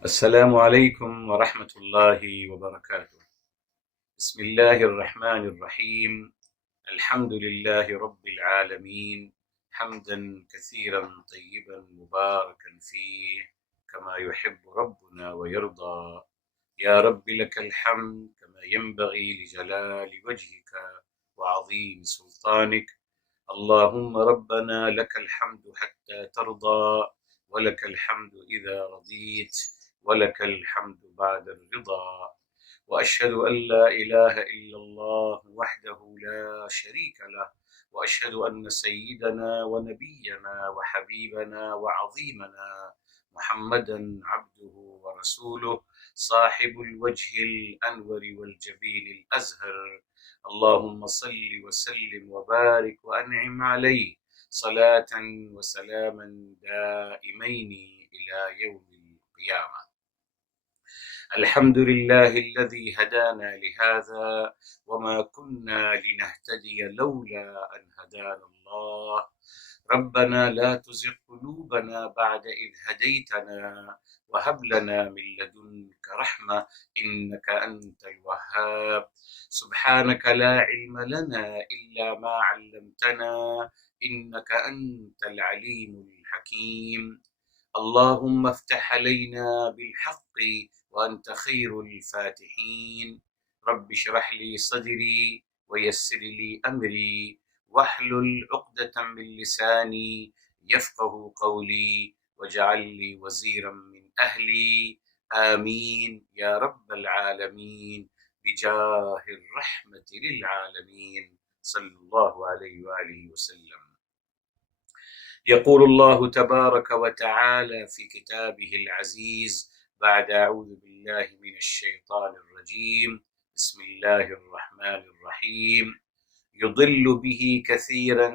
السلام عليكم ورحمة الله وبركاته. بسم الله الرحمن الرحيم. الحمد لله رب العالمين، حمدا كثيرا طيبا مباركا فيه كما يحب ربنا ويرضى. يا رب لك الحمد كما ينبغي لجلال وجهك وعظيم سلطانك. اللهم ربنا لك الحمد حتى ترضى، ولك الحمد إذا رضيت، ولك الحمد بعد الرضا. وأشهد أن لا إله إلا الله وحده لا شريك له، وأشهد أن سيدنا ونبينا وحبيبنا وعظيمنا محمدا عبده ورسوله، صاحب الوجه الأنور والجبين الأزهر. اللهم صل وسلم وبارك وأنعم عليه صلاة وسلاما دائمين إلى يوم القيامة. الحمد لله الذي هدانا لهذا وما كنا لنهتدي لولا أن هدانا الله. ربنا لا تزغ قلوبنا بعد إذ هديتنا وهب لنا من لدنك رحمة إنك أنت الوهاب. سبحانك لا علم لنا إلا ما علمتنا إنك أنت العليم الحكيم. اللهم افتح علينا بالحق وأنت خير الفاتحين. رب اشرح لي صدري ويسر لي أمري واحلل عقدة من لساني يفقه قولي واجعل لي وزيرا من أهلي. آمين يا رب العالمين بجاه الرحمة للعالمين صلى الله عليه وآله وسلم. يقول الله تبارك وتعالى في كتابه العزيز بعد أعوذ بالله من الشيطان الرجيم بسم الله الرحمن الرحيم: يضل به كثيرا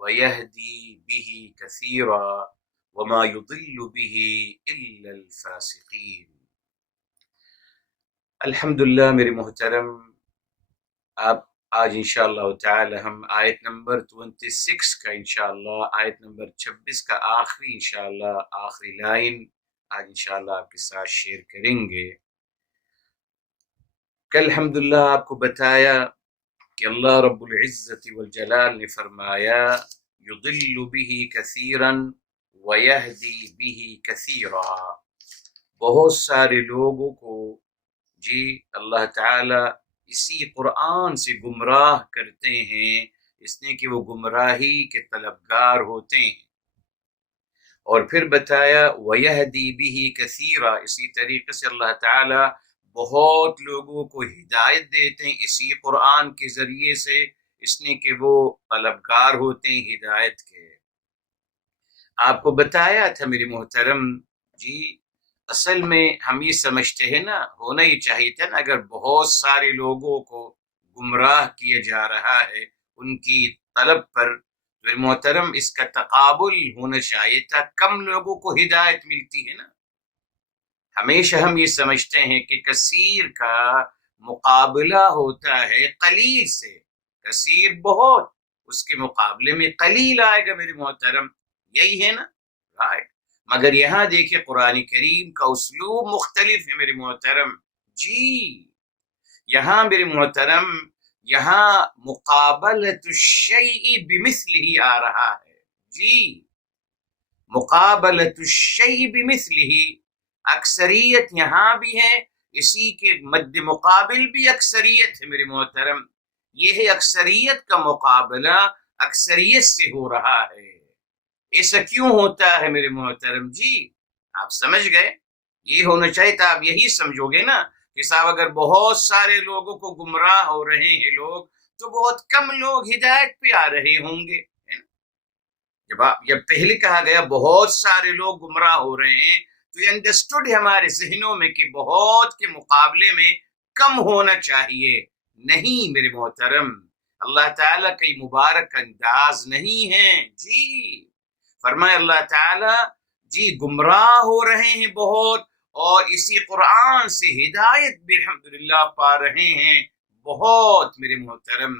ويهدي به كثيرا وما يضل به إلا الفاسقين. الحمدللہ میرے محترم، آپ آج انشاءاللہ تعالی ہم آیت نمبر 26 کا انشاءاللہ آیت نمبر 26 کا آخری انشاءاللہ آخری لائن آج انشاءاللہ آپ کے ساتھ شیئر کریں گے۔ کل الحمدللہ آپ کو بتایا کہ اللہ رب العزت والجلال نے فرمایا یضل به کثیرا ویہدی به کثیرا، بہت سارے لوگوں کو اللہ تعالی اسی قرآن سے گمراہ کرتے ہیں، اس نے کہ وہ گمراہی کے طلبگار ہوتے ہیں۔ اور پھر بتایا وَيَهْدِي بِهِ كَثِيرًا، اسی طریقے سے اللہ تعالی بہت لوگوں کو ہدایت دیتے ہیں اسی قرآن کے ذریعے سے، اس نے کہ وہ طلبگار ہوتے ہیں ہدایت کے۔ آپ کو بتایا تھا میرے محترم اصل میں ہم یہ سمجھتے ہیں نا، ہونا یہ چاہیے تھا نا، اگر بہت سارے لوگوں کو گمراہ کیا جا رہا ہے ان کی طلب پر، تو محترم اس کا تقابل ہونا چاہیے تھا، کم لوگوں کو ہدایت ملتی ہے نا۔ ہمیشہ ہم یہ سمجھتے ہیں کہ کثیر کا مقابلہ ہوتا ہے قلیل سے، کثیر بہت، اس کے مقابلے میں قلیل آئے گا میرے محترم، یہی ہے نا، رائٹ۔ مگر یہاں دیکھیں قرآن کریم کا اسلوب مختلف ہے میرے محترم، یہاں میرے محترم یہاں مقابلۃ الشیء بمثلہ آ رہا ہے، مقابلۃ الشیء بمثلہ، اکثریت یہاں بھی ہے، اسی کے مد مقابل بھی اکثریت ہے میرے محترم۔ یہ ہے اکثریت کا مقابلہ اکثریت سے ہو رہا ہے۔ ایسا کیوں ہوتا ہے میرے محترم؟ آپ سمجھ گئے، یہ ہونا چاہیے تھا، آپ یہی سمجھو گے نا کہ صاحب اگر بہت سارے لوگوں کو گمراہ ہو رہے ہیں لوگ، تو بہت کم لوگ ہدایت پہ آ رہے ہوں گے۔ جب پہلے کہا گیا بہت سارے لوگ گمراہ ہو رہے ہیں تو یہ انڈرسٹوڈ ہے ہمارے ذہنوں میں کہ بہت کے مقابلے میں کم ہونا چاہیے، نہیں میرے محترم، اللہ تعالیٰ کا مبارک انداز نہیں ہے۔ فرمائے اللہ تعالی گمراہ ہو رہے ہیں بہت، اور اسی قرآن سے ہدایت بھی الحمدللہ پا رہے ہیں بہت میرے محترم۔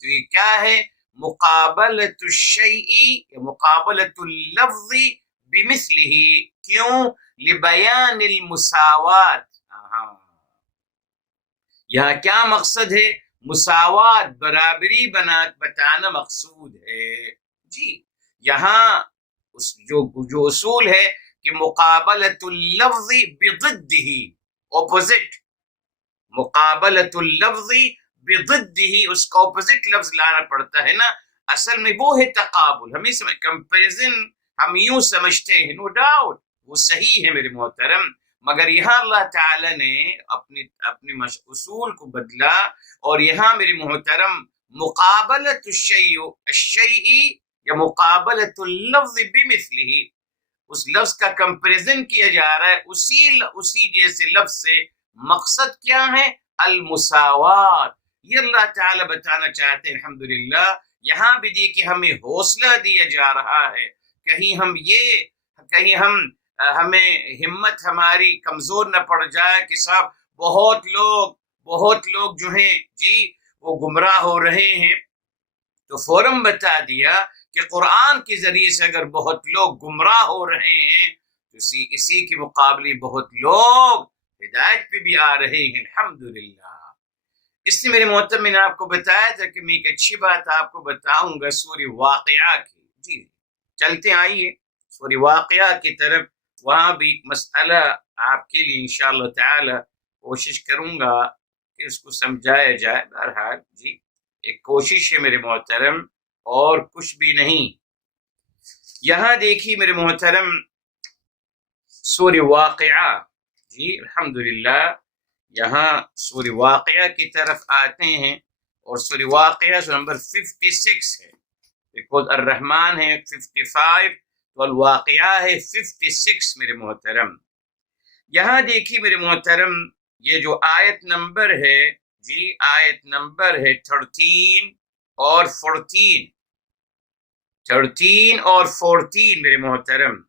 تو یہ کیا ہے؟ مقابلۃ الشیء یا مقابلۃ اللفظ بمثلہ، کیوں؟ لبیان المساوات. یہاں کیا مقصد ہے؟ مساوات، برابری بتانا مقصود ہے. جی یہاں جو اصول ہے کہ مقابلۃ اللفظ بضدہ، اپوزٹ، مقابلۃ اللفظ بضدہ، اس کا اپوزٹ لفظ لانا پڑتا ہے نا. اصل میں وہ ہے تقابل. ہمیں کمپیریزن ہم یوں سمجھتے ہیں، نو ڈاؤٹ وہ صحیح ہے میرے محترم، مگر یہاں اللہ تعالی نے اپنی اصول کو بدلا، اور یہاں میرے محترم مقابلۃ الشیء یا مقابلۃ اللفظ بمثلہ، اس لفظ کا کمپیریزن کیا جا رہا ہے اسی جیسے لفظ سے. مقصد کیا ہے؟ المساوات. یہ اللہ تعالی بتانا چاہتے ہیں. الحمدللہ یہاں بھی دیکھیے ہمیں حوصلہ دیا جا رہا ہے، کہیں ہمیں ہمت ہماری کمزور نہ پڑ جائے کہ صاحب بہت لوگ جو ہیں جی وہ گمراہ ہو رہے ہیں. تو فوراً بتا دیا کہ قرآن کے ذریعے سے اگر بہت لوگ گمراہ ہو رہے ہیں تو اسی کے مقابلے بہت لوگ ہدایت پہ بھی آ رہے ہیں. الحمدللہ. اس لیے میرے محترم میں نے آپ کو بتایا تھا کہ میں ایک اچھی بات آپ کو بتاؤں گا سورہ واقعہ کی. جی چلتے آئیے سورہ واقعہ کی طرف. وہاں بھی ایک مسئلہ آپ کے لیے انشاءاللہ تعالی کوشش کروں گا کہ اس کو سمجھایا جائے. بہرحال جی ایک کوشش ہے میرے محترم اور کچھ بھی نہیں. یہاں دیکھیے میرے محترم سورہ واقعہ. جی الحمدللہ یہاں سورہ واقعہ کی طرف آتے ہیں، اور سورہ واقعہ نمبر 56 ہے. بیکاز الرحمن ہے 55 تو الواقعہ ہے 56 میرے محترم. یہاں دیکھیے میرے محترم یہ جو آیت نمبر ہے، جی آیت نمبر ہے 13 اور 14. 13 اور 14 میرے محترم.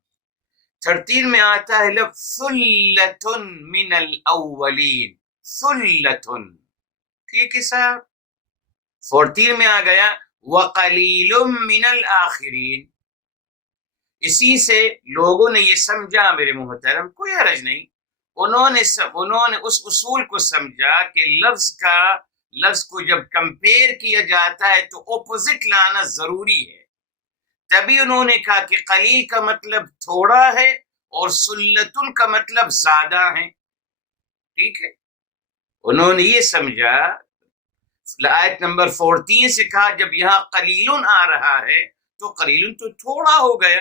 13 میں آتا ہے لفظ ثلۃ من الاولین. ثلۃ، ٹھیک ہے صاحب. 14 میں آ گیا وقلیل من الاخرین. اسی سے لوگوں نے یہ سمجھا میرے محترم، کوئی حرج نہیں، انہوں نے اس اصول کو سمجھا کہ لفظ کو جب کمپیئر کیا جاتا ہے تو اپوزٹ لانا ضروری ہے. تبھی انہوں نے کہا کہ قلیل کا مطلب تھوڑا ہے اور سلتن کا مطلب زیادہ ہے. ٹھیک ہے، انہوں نے یہ سمجھا. آیت نمبر 14 سے کہا جب یہاں قلیلن آ رہا ہے تو قلیلن تو تھوڑا ہو گیا،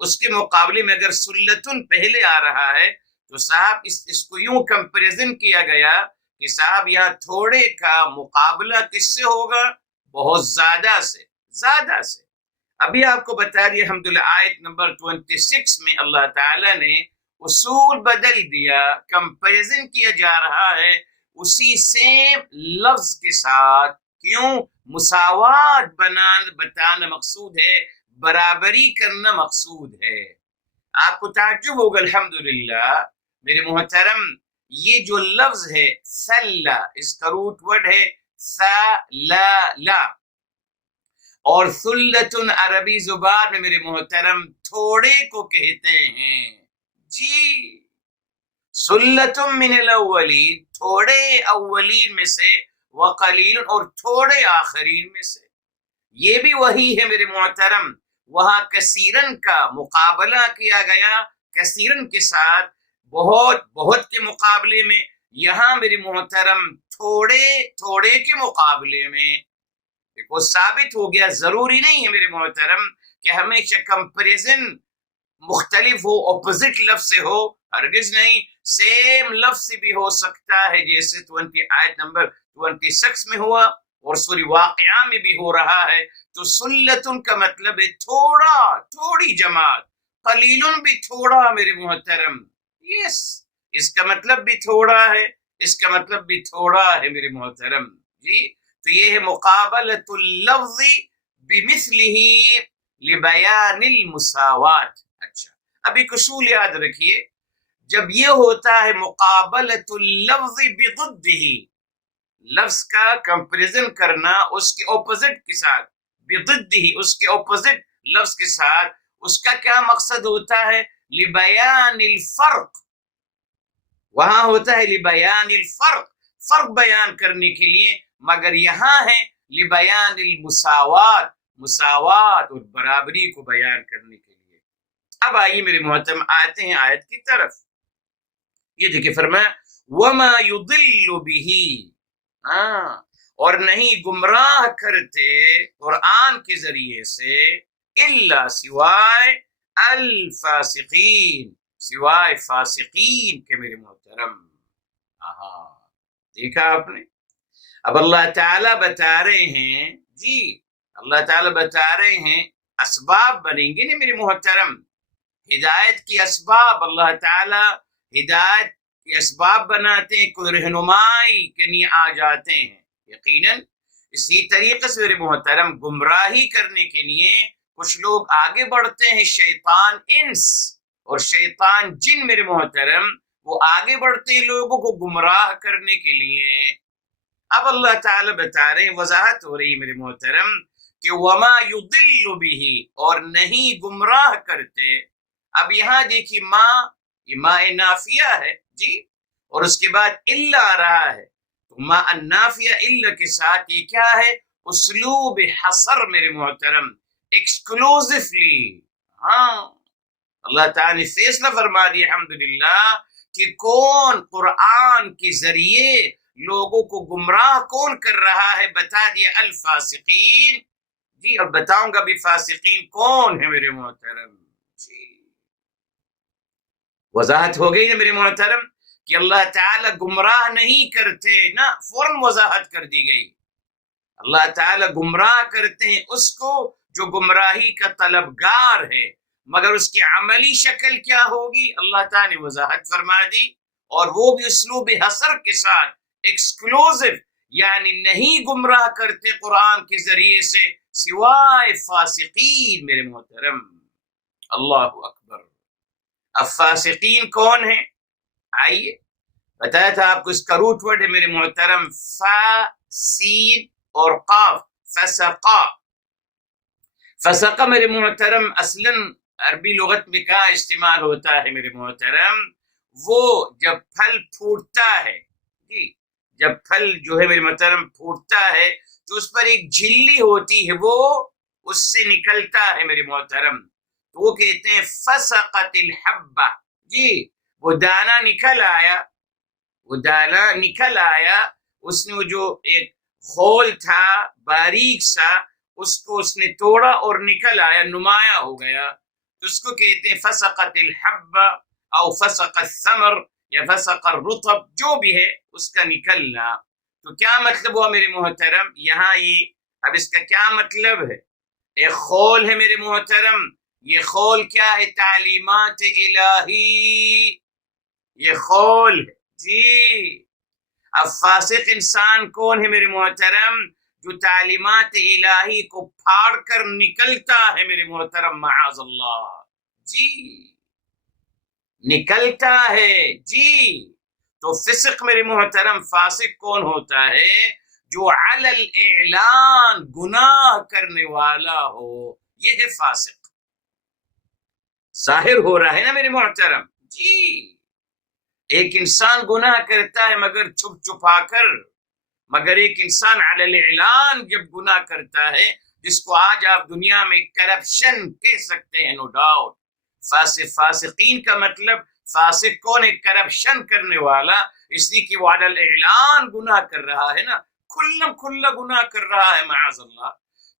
اس کے مقابلے میں اگر سلتن پہلے آ رہا ہے تو صاحب اس کو یوں کمپیریزن کیا گیا کہ صاحب یہاں تھوڑے کا مقابلہ کس سے ہوگا؟ بہت زیادہ سے. ابھی آپ کو بتا دیا الحمدللہ آیت نمبر 26 میں اللہ تعالیٰ نے اصول بدل دیا، کمپیریزن کیا جا رہا ہے اسی سیم لفظ کے ساتھ. کیوں؟ مساوات بتانا مقصود ہے، برابری کرنا مقصود ہے. آپ کو تعجب ہوگا الحمدللہ میرے محترم، یہ جو لفظ ہے سلا، اس کا روٹ ورڈ ہے سلا، اور ثلتن عربی زبان میں میرے محترم تھوڑے کو کہتے ہیں. جی ثلتن من الاولین، تھوڑے اولین میں سے، وقلیل اور تھوڑے آخرین میں سے. یہ بھی وہی ہے میرے محترم. وہاں کثیرن کا مقابلہ کیا گیا، کثیرن کے ساتھ بہت کے مقابلے میں. یہاں میرے محترم تھوڑے کے مقابلے میں. وہ ثابت ہو گیا، ضروری نہیں ہے میرے محترم کہ ہمیشہ کمپیریزن مختلف ہو، اپوزٹ لفظ سے ہو، ہرگز نہیں. سیم لفظ سے بھی ہو سکتا ہے، جیسے آیت نمبر 26 میں ہوا اور سورہ واقعہ میں بھی ہو رہا ہے. تو سلتن کا مطلب ہے تھوڑی جماعت، قلیلن بھی تھوڑا میرے محترم. یس، اس کا مطلب بھی تھوڑا ہے، اس کا مطلب بھی تھوڑا ہے میرے محترم. جی تو یہ ہے مقابلۃ اللفظ بمثلہ لبیان المساوات. اچھا اب ایک اصول یاد رکھیے، جب یہ ہوتا ہے مقابلۃ اللفظ بضدہ، لفظ کا کمپیریزن کرنا اس کے اپوزٹ کے ساتھ، بضدہ اس کے اپوزٹ لفظ کے ساتھ، اس کا کیا مقصد ہوتا ہے؟ لبیان الفرق، وہاں ہوتا ہے لبیان الفرق، فرق بیان کرنے کے لیے، مگر یہاں ہے لبیان المساوات، مساوات اور برابری کو بیان کرنے کے لیے۔ اب آئیے میرے محترم آتے ہیں آیت کی طرف۔ یہ دیکھیں فرمایا وما يضل به، اور نہیں گمراہ کرتے قرآن کے ذریعے سے، الا سوائے الفاسقین، سوائے فاسقین کے میرے محترم۔ دیکھا آپ نے، اب اللہ تعالیٰ بتا رہے ہیں، جی اللہ تعالیٰ بتا رہے ہیں اسباب بنیں گے نا میرے محترم، ہدایت کی اسباب، اللہ تعالیٰ ہدایت کے اسباب بناتے ہیں، کوئی رہنمائی کے لیے آ جاتے ہیں یقیناً۔ اسی طریقے سے میرے محترم گمراہی کرنے کے لیے کچھ لوگ آگے بڑھتے ہیں، شیطان انس اور شیطان جن میرے محترم، وہ آگے بڑھتے ہیں لوگوں کو گمراہ کرنے کے لیے۔ اب اللہ تعالیٰ بتا رہے ہیں، وضاحت ہو رہی میرے محترم کہ وما يضل به، اور نہیں گمراہ کرتے۔ اب یہاں دیکھیے یہ ما نافیہ ہے جی، اور اس کے بعد الا آ رہا ہے، تو ما النافیہ الا کے ساتھ یہ کیا ہے؟ اسلوب حصر میرے محترم، ایکسکلوزیولی۔ اللہ تعالیٰ نے فیصلہ فرما دیا الحمدللہ کہ کون قرآن کے ذریعے لوگوں کو گمراہ کون کر رہا ہے، بتا دیا الفاسقین۔ جی اب بتاؤں گا بھی فاسقین کون ہے میرے محترم، جی وضاحت ہو گئی نا میرے محترم کہ اللہ تعالیٰ گمراہ نہیں کرتے نا، فوراً وضاحت کر دی گئی۔ اللہ تعالیٰ گمراہ کرتے ہیں اس کو جو گمراہی کا طلبگار ہے، مگر اس کی عملی شکل کیا ہوگی اللہ تعالیٰ نے وضاحت فرما دی، اور وہ بھی اسلوب حصر کے ساتھ، ایکسکلوزیو، یعنی نہیں گمراہ کرتے قرآن کے ذریعے سے سوائے فاسقین میرے محترم۔ اللہ اکبر۔ اب فاسقین کون ہیں؟ آئیے بتایا تھا آپ کو، اس کا روٹ ورڈ ہے میرے محترم فا سین اور قاف، فسقا۔ فسقا میرے محترم اصلاً عربی لغت میں کہاں استعمال ہوتا ہے میرے محترم؟ وہ جب پھل پھوٹتا ہے، جی جب پھل جو ہے میرے محترم پھوٹتا ہے تو اس پر ایک جھلی ہوتی ہے، وہ اس سے نکلتا ہے میرے محترم، تو وہ کہتے ہیں فسقت الحبہ، جی وہ دانہ نکل آیا، وہ دانہ نکل آیا، اس نے وہ جو ایک خول تھا باریک سا، اس کو اس نے توڑا اور نکل آیا، نمایاں ہو گیا، تو اس کو کہتے ہیں فسقت الحبہ او فسق الثمر یا فسق الرطب، جو بھی ہے اس کا نکلنا۔ تو کیا مطلب ہوا میرے محترم یہاں؟ یہ اب اس کا کیا مطلب ہے؟ ایک خول ہے میرے محترم، یہ خول کیا ہے؟ تعلیمات الہی، یہ خول ہے جی۔ اب فاسق انسان کون ہے میرے محترم؟ جو تعلیمات الہی کو پھاڑ کر نکلتا ہے میرے محترم، معاذ اللہ، جی نکلتا ہے جی۔ تو فسق میرے محترم، فاسق کون ہوتا ہے؟ جو علی الاعلان گناہ کرنے والا ہو، یہ ہے فاسق۔ ظاہر ہو رہا ہے نا میرے محترم، جی ایک انسان گناہ کرتا ہے مگر چھپ چھپا کر، مگر ایک انسان علی الاعلان جب گناہ کرتا ہے، جس کو آج آپ دنیا میں کرپشن کہہ سکتے ہیں، نو ڈاؤٹ۔ فاسقین کا مطلب، فاسق کون ہے؟ کرپشن کرنے والا، اس لیے کہ وہ علی الاعلان گناہ کر رہا ہے نا، کھلم کھلا گناہ کر رہا ہے معاذ اللہ۔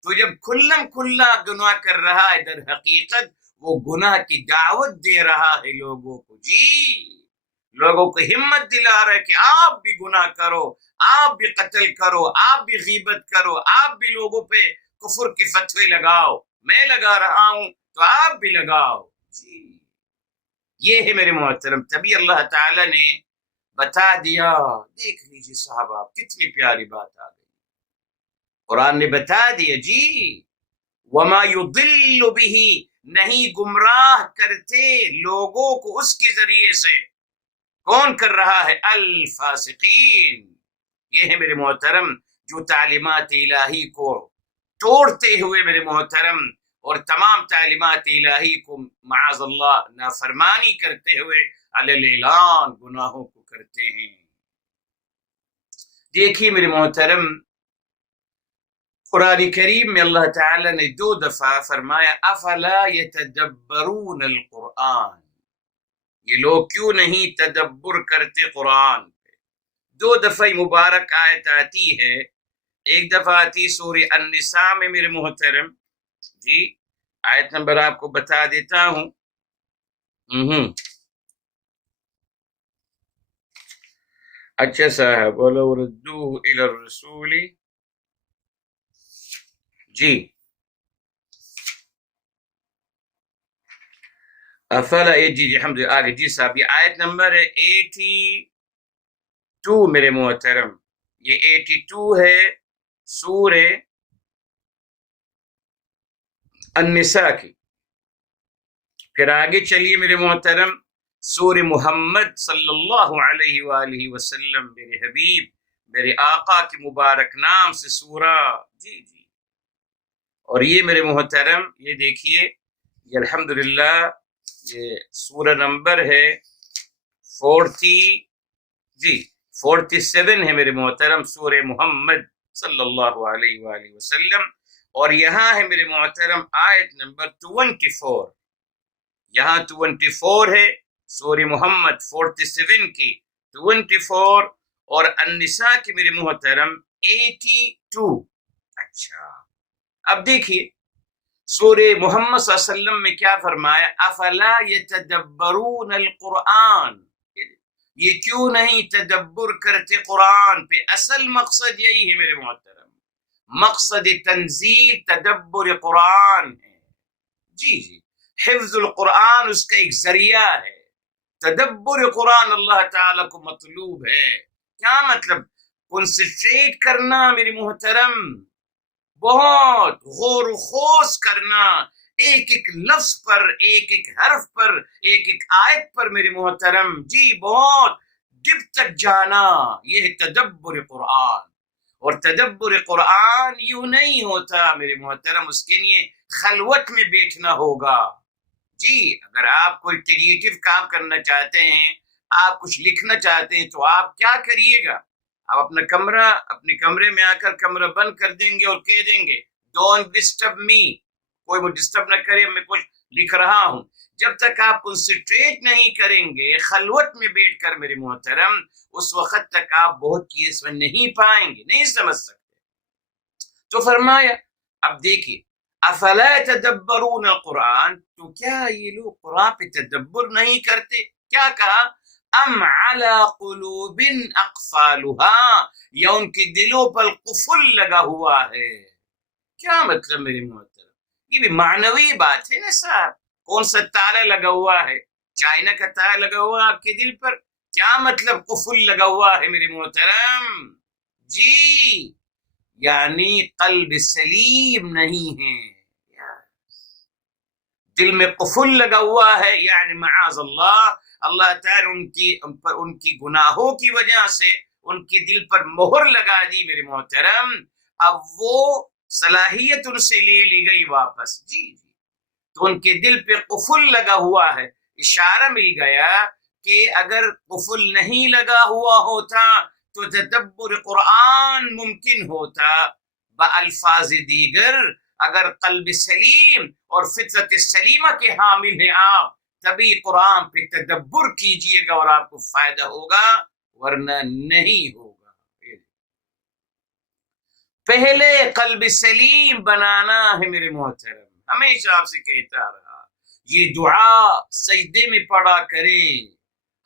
تو جب کھلم کھلا گناہ کر رہا ہے، در حقیقت وہ گناہ کی دعوت دے رہا ہے لوگوں کو، جی لوگوں کو ہمت دلا رہا ہے کہ آپ بھی گناہ کرو، آپ بھی قتل کرو، آپ بھی غیبت کرو، آپ بھی لوگوں پہ کفر کے فتوے لگاؤ، میں لگا رہا ہوں تو آپ بھی لگاؤ، جی یہ ہے میرے محترم۔ تبھی اللہ تعالیٰ نے بتا دیا، دیکھ لیجیے صحابہ کتنی پیاری بات آ گئی، قرآن نے بتا دیا جی وما يضل به، نہیں گمراہ کرتے لوگوں کو اس کے ذریعے سے، کون کر رہا ہے؟ الفاسقین، یہ ہے میرے محترم جو تعلیمات الہی کو توڑتے ہوئے میرے محترم اور تمام تعلیمات الہی کو معاذ اللہ نافرمانی کرتے ہوئے علی الاعلان گناہوں کو کرتے ہیں۔ دیکھیے میرے محترم، قرآن کریم میں اللہ تعالی نے 2 دفعہ فرمایا افلا یتدبرون القرآن، یہ لوگ کیوں نہیں تدبر کرتے قرآن پہ۔ 2 دفعہ مبارک آیت آتی ہے، ایک دفعہ آتی سورہ النساء میں میرے محترم، جی آیت نمبر آپ کو بتا دیتا ہوں۔ اچھا صاحب، وَلَوْ رَدُّوهُ إِلَى الرَّسُولِ، جی افلا، جی الحمد للہ آگے، جی صاحب یہ آیت نمبر ہے 82 میرے محترم، یہ 82 ہے سورہ النساء کی۔ پھر آگے چلیے میرے محترم، سورہ محمد صلی اللہ علیہ وآلہ وسلم، میرے حبیب میرے آقا کے مبارک نام سے سورہ، جی اور یہ میرے محترم یہ دیکھیے، یہ الحمدللہ یہ سورہ نمبر ہے 47 ہے میرے محترم، سورہ محمد صلی اللہ علیہ وآلہ وسلم، اور یہاں ہے میرے محترم آیت نمبر 24، یہاں 24 ہے سورہ محمد 47 کی 24، اور النساء کی میرے محترم 82۔ اچھا اب دیکھیے سورہ محمد صلی اللہ علیہ وسلم میں کیا فرمایا، افلا یتدبرون القرآن، یہ کیوں نہیں تدبر کرتے قرآن پہ۔ اصل مقصد یہی ہے میرے محترم، مقصد تنزیل تدبر قرآن ہے، جی حفظ القرآن اس کا ایک ذریعہ ہے، تدبر قرآن اللہ تعالیٰ کو مطلوب ہے۔ کیا مطلب؟ کنسنٹریٹ کرنا میری محترم، بہت غور و خوض کرنا، ایک ایک لفظ پر، ایک ایک حرف پر، ایک ایک آیت پر میری محترم، جی بہت ڈپ تک جانا، یہ ہے تدبر قرآن۔ اور تدبر قرآن یوں نہیں ہوتا میرے محترم، اس کے لیے خلوت میں بیٹھنا ہوگا۔ جی اگر آپ کوئی کریٹو کام کرنا چاہتے ہیں، آپ کچھ لکھنا چاہتے ہیں، تو آپ کیا کریے گا، آپ اپنے کمرے میں آ کر کمرہ بند کر دیں گے اور کہہ دیں گے ڈونٹ ڈسٹرب می، کوئی مجھے ڈسٹرب نہ کرے، میں کچھ لکھ رہا ہوں۔ جب تک آپ کنسنٹریٹ نہیں کریں گے خلوت میں بیٹھ کر میرے محترم، اس وقت تک آپ بہت چیزیں سمجھ نہیں پائیں گے، نہیں سمجھ سکتے۔ تو فرمایا اب دیکھیے افلا تدبرون القرآن، تو کیا یہ لوگ قرآن پہ تدبر نہیں کرتے؟ کیا کہا، ام علی قلوب اقفالها، یا ان کے دلوں پر قفل لگا ہوا ہے۔ کیا مطلب میرے محترم؟ یہ بھی معنوی بات ہے نا صاحب، کون سا تالا لگا ہوا ہے؟ چائنا کا تالا لگا ہوا آپ کے دل پر؟ کیا مطلب قفل لگا ہوا ہے میرے محترم؟ جی یعنی قلب سلیم نہیں ہے، دل میں قفل لگا ہوا ہے، یعنی معاذ اللہ تعالی ان کی گناہوں کی وجہ سے ان کے دل پر مہر لگا دی میرے محترم، اب وہ صلاحیت ان سے لے لی گئی واپس، جی تو ان کے دل پہ قفل لگا ہوا ہے۔ اشارہ مل گیا کہ اگر قفل نہیں لگا ہوا ہوتا تو تدبر قرآن ممکن ہوتا۔ بالفاظ دیگر اگر قلب سلیم اور فطرت سلیمہ کے حامل ہیں آپ، تبھی قرآن پہ تدبر کیجئے گا اور آپ کو فائدہ ہوگا، ورنہ نہیں ہوگا۔ پہلے قلب سلیم بنانا ہے میرے محترم، ہمیشہ آپ سے کہتا رہا، یہ دعا سجدے میں پڑھا کریں،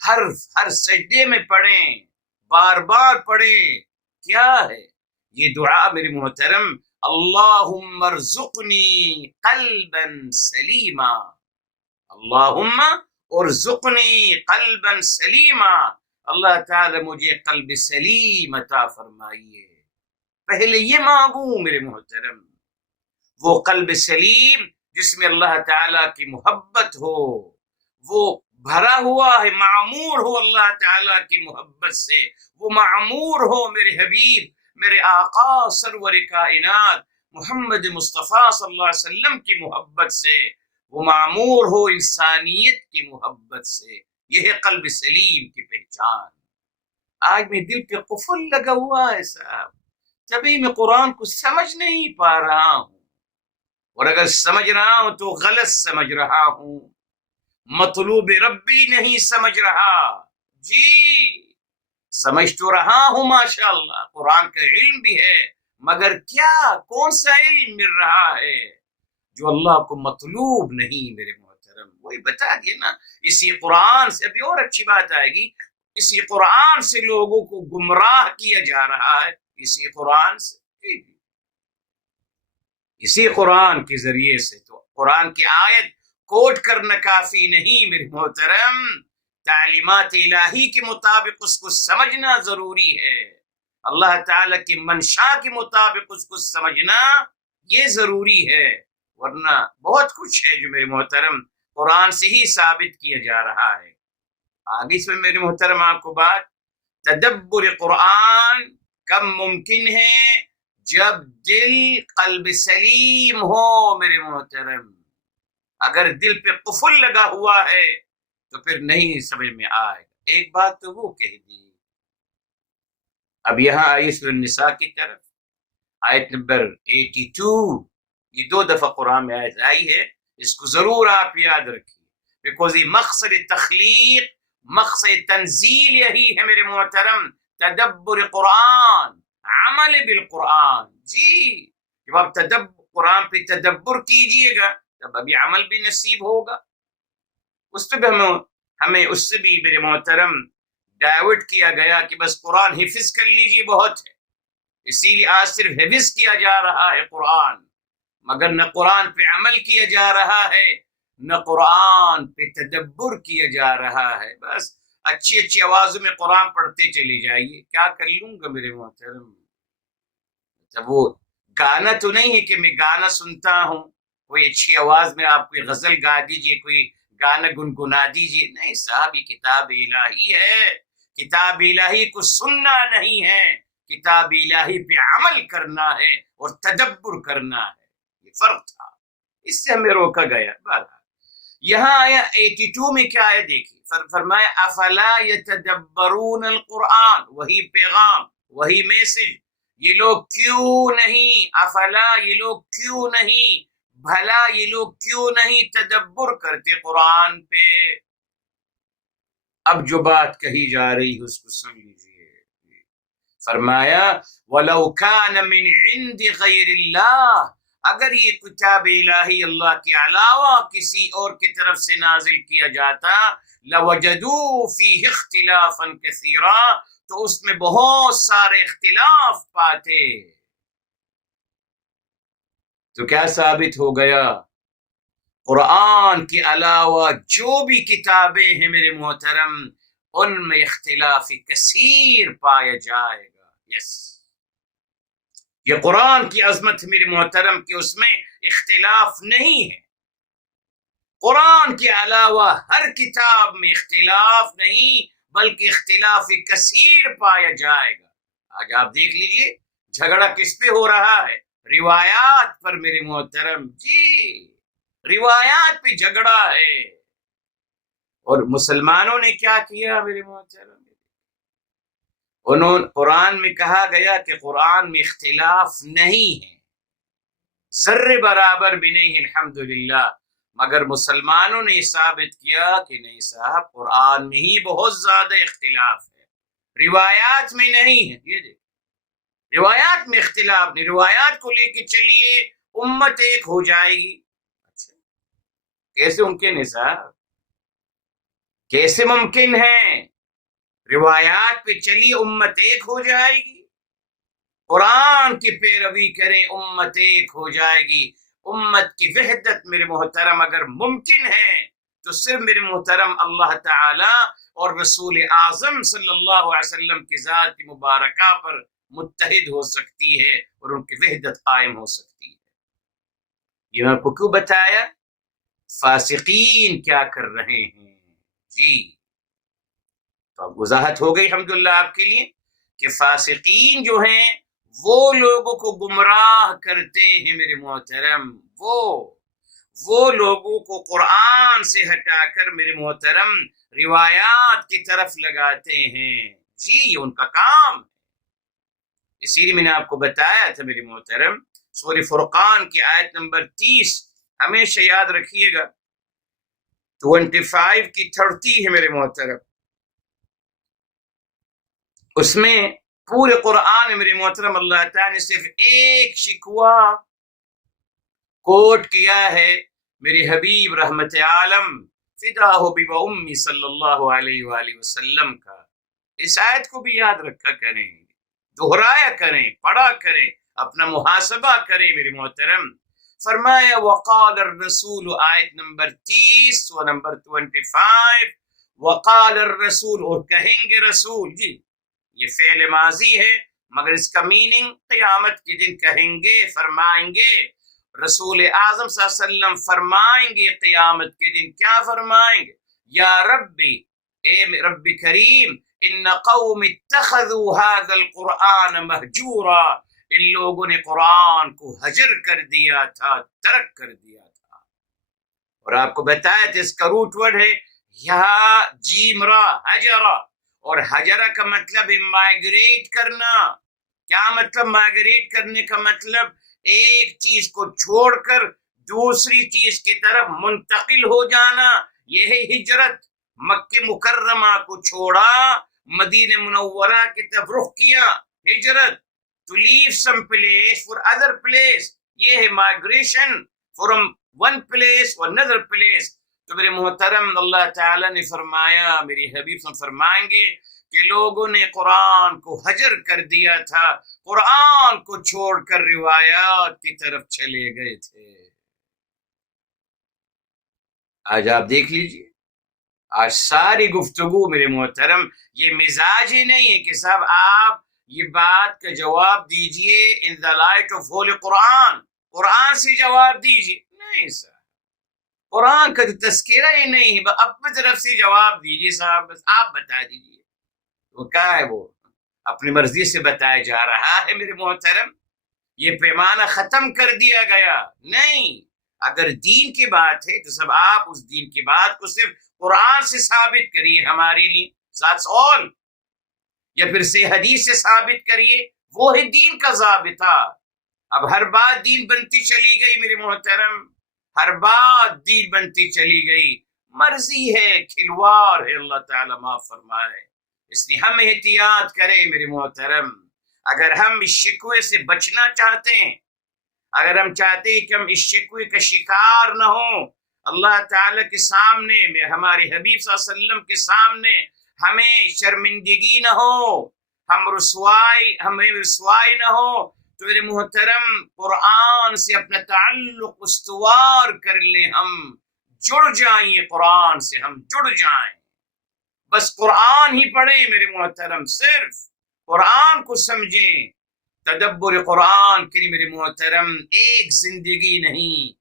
ہر سجدے میں پڑھیں، بار بار پڑھیں۔ کیا ہے یہ دعا میرے محترم؟ اللہم ارزقنی قلبا سلیما، اللہم ارزقنی قلبا سلیما، اللہ تعالی مجھے قلب سلیم عطا فرمائیے۔ پہلے یہ مانگوں میرے محترم، وہ قلب سلیم جس میں اللہ تعالیٰ کی محبت ہو، وہ بھرا ہوا ہے، معمور ہو اللہ تعالیٰ کی محبت سے، وہ معمور ہو میرے حبیب میرے آقا سرور کائنات محمد مصطفیٰ صلی اللہ علیہ وسلم کی محبت سے، وہ معمور ہو انسانیت کی محبت سے۔ یہ ہے قلب سلیم کی پہچان۔ آج میں دل پہ قفل لگا ہوا ہے صاحب، تبھی میں قرآن کو سمجھ نہیں پا رہا ہوں، اور اگر سمجھ رہا ہوں تو غلط سمجھ رہا ہوں، مطلوب ربی نہیں سمجھ رہا۔ جی سمجھ تو رہا ہوں ماشاءاللہ، قرآن کا علم بھی ہے، مگر کیا کون سا علم مل رہا ہے جو اللہ کو مطلوب نہیں میرے محترم؟ وہی بتا دیے نا، اسی قرآن سے ابھی اور اچھی بات آئے گی، اسی قرآن سے لوگوں کو گمراہ کیا جا رہا ہے، اسی قرآن سے، اسی قرآن کے ذریعے سے۔ تو قرآن کی آیت کوٹ کرنا کافی نہیں میرے محترم، تعلیمات الہی کے مطابق اس کو سمجھنا ضروری ہے، اللہ تعالیٰ کی منشا کے مطابق اس کو سمجھنا یہ ضروری ہے، ورنہ بہت کچھ ہے جو میرے محترم قرآن سے ہی ثابت کیا جا رہا ہے۔ آگے اس میں میرے محترم آپ کو بات، تدبر قرآن کب ممکن ہے؟ جب دل قلب سلیم ہو میرے محترم۔ اگر دل پہ قفل لگا ہوا ہے تو پھر نہیں سمجھ میں آئے گا۔ ایک بات تو وہ کہہ دی، اب یہاں آئی سورہ النساء کی طرف، آیت نمبر 82، یہ 2 دفعہ قرآن میں آیت آئی ہے، اس کو ضرور آپ یاد رکھیے، بیکوز یہ مقصد تخلیق، مقصد تنزیل یہی ہے میرے محترم، تدبر قرآن، عمل بالقرآن۔ جی جب آپ قرآن پہ تدبر کیجئے گا تب ابھی عمل بھی نصیب ہوگا، اس پہ بھی ہمیں اس سے بھی میرے محترم ڈائیورٹ کیا گیا کہ بس قرآن حفظ کر لیجئے بہت ہے، اسی لیے آج صرف حفظ کیا جا رہا ہے قرآن، مگر نہ قرآن پہ عمل کیا جا رہا ہے، نہ قرآن پہ تدبر کیا جا رہا ہے۔ بس اچھی اچھی آوازوں میں قرآن پڑھتے چلے جائیے، کیا کر لوں گا میرے محترم؟ جب وہ گانا تو نہیں ہے کہ میں گانا سنتا ہوں، کوئی اچھی آواز میں آپ کوئی غزل گا دیجئے، کوئی گانا گنگنا دیجئے، نہیں صاحب، یہ کتاب الہی ہے، کتاب الہی کو سننا نہیں ہے، کتاب الہی پہ عمل کرنا ہے اور تدبر کرنا ہے، یہ فرق تھا، اس سے ہمیں روکا گیا۔ بہرحال یہاں آیا 82 میں کیا ہے دیکھیے، فرمایا افلا یتدبرون القرآن، وہی پیغام، وہی میسج، یہ لوگ کیوں نہیں، افلا یہ لوگ کیوں نہیں، بھلا یہ لوگ کیوں نہیں تدبر کرتے قرآن پہ؟ اب جو بات کہی جا رہی ہے اس کو سن لیجیے، فرمایا وَلَوْ كَانَ مِنْ عِنْدِ غَيْرِ اللَّهِ، اگر یہ کتاب الہی اللہ کے علاوہ کسی اور کی طرف سے نازل کیا جاتا، لَوَجَدُوا فِيهِ اخْتِلَافًا كَثِيرًا، تو اس میں بہت سارے اختلاف پاتے۔ تو کیا ثابت ہو گیا؟ قرآن کے علاوہ جو بھی کتابیں ہیں میرے محترم، ان میں اختلاف کثیر پایا جائے گا۔ یس، یہ قرآن کی عظمت میرے محترم کہ اس میں اختلاف نہیں ہے، قرآن کے علاوہ ہر کتاب میں اختلاف نہیں بلکہ اختلاف کثیر پایا جائے گا۔ آج آپ دیکھ لیجئے جھگڑا کس پہ ہو رہا ہے؟ روایات پر میرے محترم، جی روایات پہ جھگڑا ہے، اور مسلمانوں نے کیا کیا میرے محترم؟ انہوں قرآن میں کہا گیا کہ قرآن میں اختلاف نہیں ہے، ذرے برابر بھی نہیں ہے، الحمدللہ، مگر مسلمانوں نے یہ ثابت کیا کہ نہیں صاحب، قرآن میں ہی بہت زیادہ اختلاف ہے، روایات میں نہیں ہے۔ یہ دیکھ، روایات میں اختلاف نہیں، روایات کو لے کے چلیے امت ایک ہو جائے گی۔ اچھا کیسے ممکن ہے صاحب؟ کیسے ممکن ہے؟ روایات پہ چلیے امت ایک ہو جائے گی، قرآن کی پیروی کریں امت ایک ہو جائے گی۔ امت کی وحدت میرے محترم اگر ممکن ہے تو صرف میرے محترم اللہ تعالی اور رسول اعظم صلی اللہ علیہ وسلم کی ذات مبارکہ پر متحد ہو سکتی ہے اور ان کی وحدت قائم ہو سکتی ہے۔ یہ میں کو کیوں بتایا؟ فاسقین کیا کر رہے ہیں؟ جی تو اب وضاحت ہو گئی الحمدللہ آپ کے لیے کہ فاسقین جو ہیں وہ لوگوں کو گمراہ کرتے ہیں میرے محترم، وہ لوگوں کو قرآن سے ہٹا کر میرے محترم روایات کی طرف لگاتے ہیں، جی یہ ان کا کام ہے۔ اسی لیے میں نے آپ کو بتایا تھا میرے محترم، سورہ فرقان کی آیت نمبر 30 ہمیشہ یاد رکھیے گا، 25 کی 30 ہے میرے محترم، اس میں پورے قرآن میں میرے محترم اللہ تعالیٰ نے صرف ایک شکوہ کوٹ کیا ہے میرے حبیب رحمت عالم فداہ بی و امی صلی اللہ علیہ وآلہ وسلم کا۔ اس آیت کو بھی یاد رکھا کریں، دہرایا کریں، پڑھا کریں، اپنا محاسبہ کریں میرے محترم۔ فرمایا وقال الرسول، آیت نمبر 30 و نمبر 25، وقال الرسول، اور کہیں گے رسول، جی یہ فعل ماضی ہے مگر اس کا میننگ قیامت کے دن کہیں گے، فرمائیں گے۔ رسول اعظم صلی اللہ علیہ وسلم فرمائیں گے قیامت کے دن، کیا فرمائیں گے؟ یا ربی، اے رب کریم، ان قوم اتخذوا هذا القرآن مہجورا، ان لوگوں نے قرآن کو ہجر کر دیا تھا، ترک کر دیا تھا۔ اور آپ کو بتایا تھا اس کا روٹ ورڈ ہے یہاں جیم را، ہجرا، اور ہجرا کا مطلب ہے مائگریٹ کرنا۔ کیا مطلب مائگریٹ کرنے کا مطلب؟ ایک چیز کو چھوڑ کر دوسری چیز کی طرف منتقل ہو جانا، یہ ہے ہجرت۔ مکہ مکرمہ کو چھوڑا، مدینہ منورہ کی طرف رخ کیا، ہجرت، to leave some place for other place، یہ ہے migration from one place or another place۔ تو میرے محترم اللہ تعالیٰ نے فرمایا، میری حبیب صلی اللہ علیہ وسلم فرمائیں گے کہ لوگوں نے قرآن کو ہجر کر دیا تھا، قرآن کو چھوڑ کر روایات کی طرف چلے گئے تھے۔ آج آپ دیکھ لیجئے، آج ساری گفتگو میرے محترم یہ مزاج ہی نہیں ہے کہ صاحب آپ یہ بات کا جواب دیجئے in the light of holy قرآن، قرآن سے جواب دیجئے، نہیں صاحب، قرآن کا تذکرہ ہی نہیں ہے، اپنی طرف سے جواب دیجئے صاحب، بس آپ بتا دیجئے۔ وہ کیا ہے؟ وہ اپنی مرضی سے بتایا جا رہا ہے میرے محترم، یہ پیمانہ ختم کر دیا گیا نہیں۔ اگر دین کی بات ہے تو سب آپ اس دین کی بات کو صرف قرآن سے ثابت کریے ہماری لیے، that's all، یا پھر سے حدیث سے ثابت کریے، وہ ہے دین کا ضابطہ۔ اب ہر بات دین بنتی چلی گئی میرے محترم، ہر بات دین بنتی چلی گئی، مرضی ہے، کھلواڑ ہے، اللہ تعالیٰ معاف فرمائے۔ اس لیے ہم احتیاط کریں میرے محترم، اگر ہم اس شکوے سے بچنا چاہتے ہیں، اگر ہم چاہتے ہیں کہ ہم اس شکوے کا شکار نہ ہوں، اللہ تعالیٰ کے سامنے، ہمارے حبیب صلی اللہ علیہ وسلم کے سامنے ہمیں شرمندگی نہ ہو، ہمیں رسوائی نہ ہو، تو میرے محترم قرآن سے اپنا تعلق استوار کر لیں، ہم جڑ جائیں، قرآن سے ہم جڑ جائیں، بس قرآن ہی پڑھیں میرے محترم، صرف قرآن کو سمجھیں۔ تدبر قرآن کے لیے میرے محترم ایک زندگی نہیں،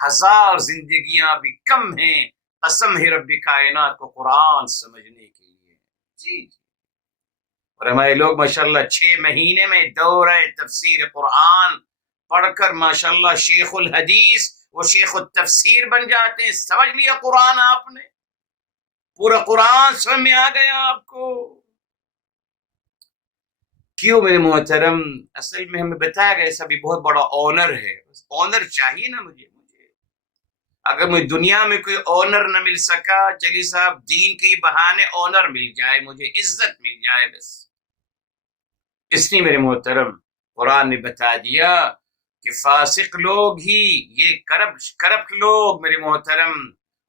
1000 زندگیاں بھی کم ہیں، قسم ہے رب کائنات کو قرآن سمجھنے کے لیے۔ جی اور ہمارے لوگ ماشاءاللہ 6 مہینے میں دورہ تفسیر قرآن پڑھ کر ماشاءاللہ شیخ الحدیث وہ شیخ التفسیر بن جاتے ہیں۔ سمجھ لیا قرآن آپ نے، پورا قرآن سمجھ میں آ گیا آپ کو۔ کیوں میرے محترم؟ اصل میں ہمیں بتایا گیا ایسا بھی بہت بڑا آنر ہے، آنر چاہیے نا مجھے اگر مجھے دنیا میں کوئی آنر نہ مل سکا، چلیے صاحب دین کے بہانے آنر مل جائے، مجھے عزت مل جائے بس۔ اس لیے میرے محترم قرآن نے بتا دیا کہ فاسق لوگ ہی، یہ کرپٹ لوگ میرے محترم،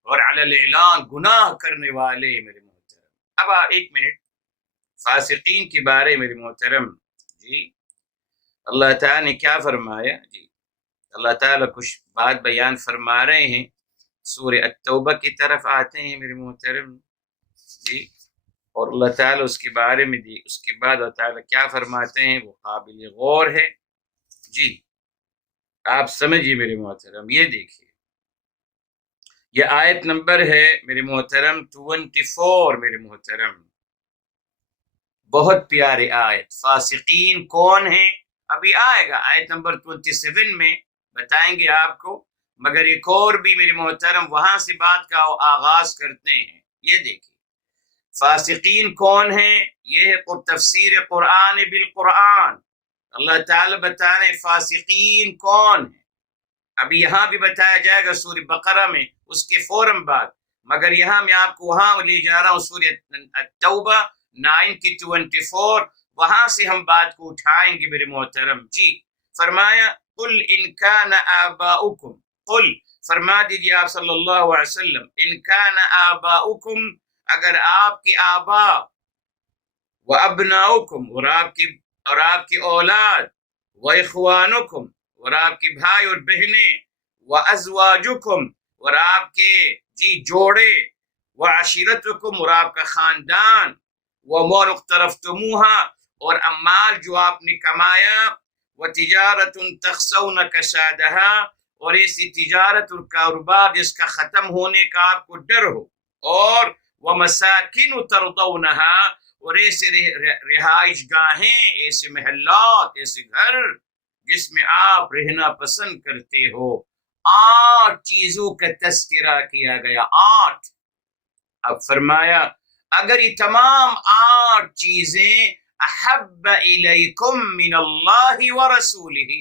اور علی الاعلان گناہ کرنے والے میرے محترم۔ اب ایک منٹ فاسقین کے بارے میرے محترم، جی اللہ تعالیٰ نے کیا فرمایا؟ جی اللہ تعالیٰ کچھ بات بیان فرما رہے ہیں، سورہ التوبہ کی طرف آتے ہیں میرے محترم، جی اور اللہ تعالیٰ اس کے بارے میں اس کے بعد اللہ تعالیٰ کیا فرماتے ہیں وہ قابل غور ہے۔ جی آپ سمجھیے میرے محترم، یہ دیکھیے، یہ آیت نمبر ہے میرے محترم 24 میرے محترم، بہت پیارے آیت۔ فاسقین کون ہیں؟ ابھی آئے گا آیت نمبر 27 میں بتائیں گے آپ کو، مگر ایک اور بھی میرے محترم وہاں سے بات کا آغاز کرتے ہیں۔ یہ دیکھیں فاسقین کون ہیں، یہ ہے تفسیر قرآن بالقرآن۔ اللہ تعالی بتا رہے ہیں فاسقین کون ہیں، ابھی یہاں بھی بتایا جائے گا سورہ بقرہ میں اس کے فوراً بعد، مگر یہاں میں آپ کو وہاں لے جا رہا ہوں سورہ التوبہ 9 کی 24، وہاں سے ہم بات کو اٹھائیں گے میرے محترم۔ جی فرمایا قل ان کان آباؤکم، قل فرما دیجیے آپ صلی اللہ علیہ وسلم، ان کان آباؤکم اگر آپ کی آبا، و ابناؤکم اور آپ کی اولاد، و اخوانکم اور آپ کے بھائی اور بہنیں، و ازواجکم اور آپ کے جوڑے، و عشیرتکم اور آپ کا خاندان، و مال اقترفتموہا اور اموال جو آپ نے کمایا، و تجارت تخشون کسادہا اور ایسی تجارت اور کاروبار جس کا ختم ہونے کا آپ کو ڈر ہو، اور و مساکن ترضونہا اور ایسے رہائش گاہیں، ایسے محلات، ایسے گھر جس میں آپ رہنا پسند کرتے ہو۔ 8 چیزوں کا تذکرہ کیا گیا، 8۔ اب فرمایا اگر یہ تمام 8 چیزیں احب الیکم من اللہ ورسولہ،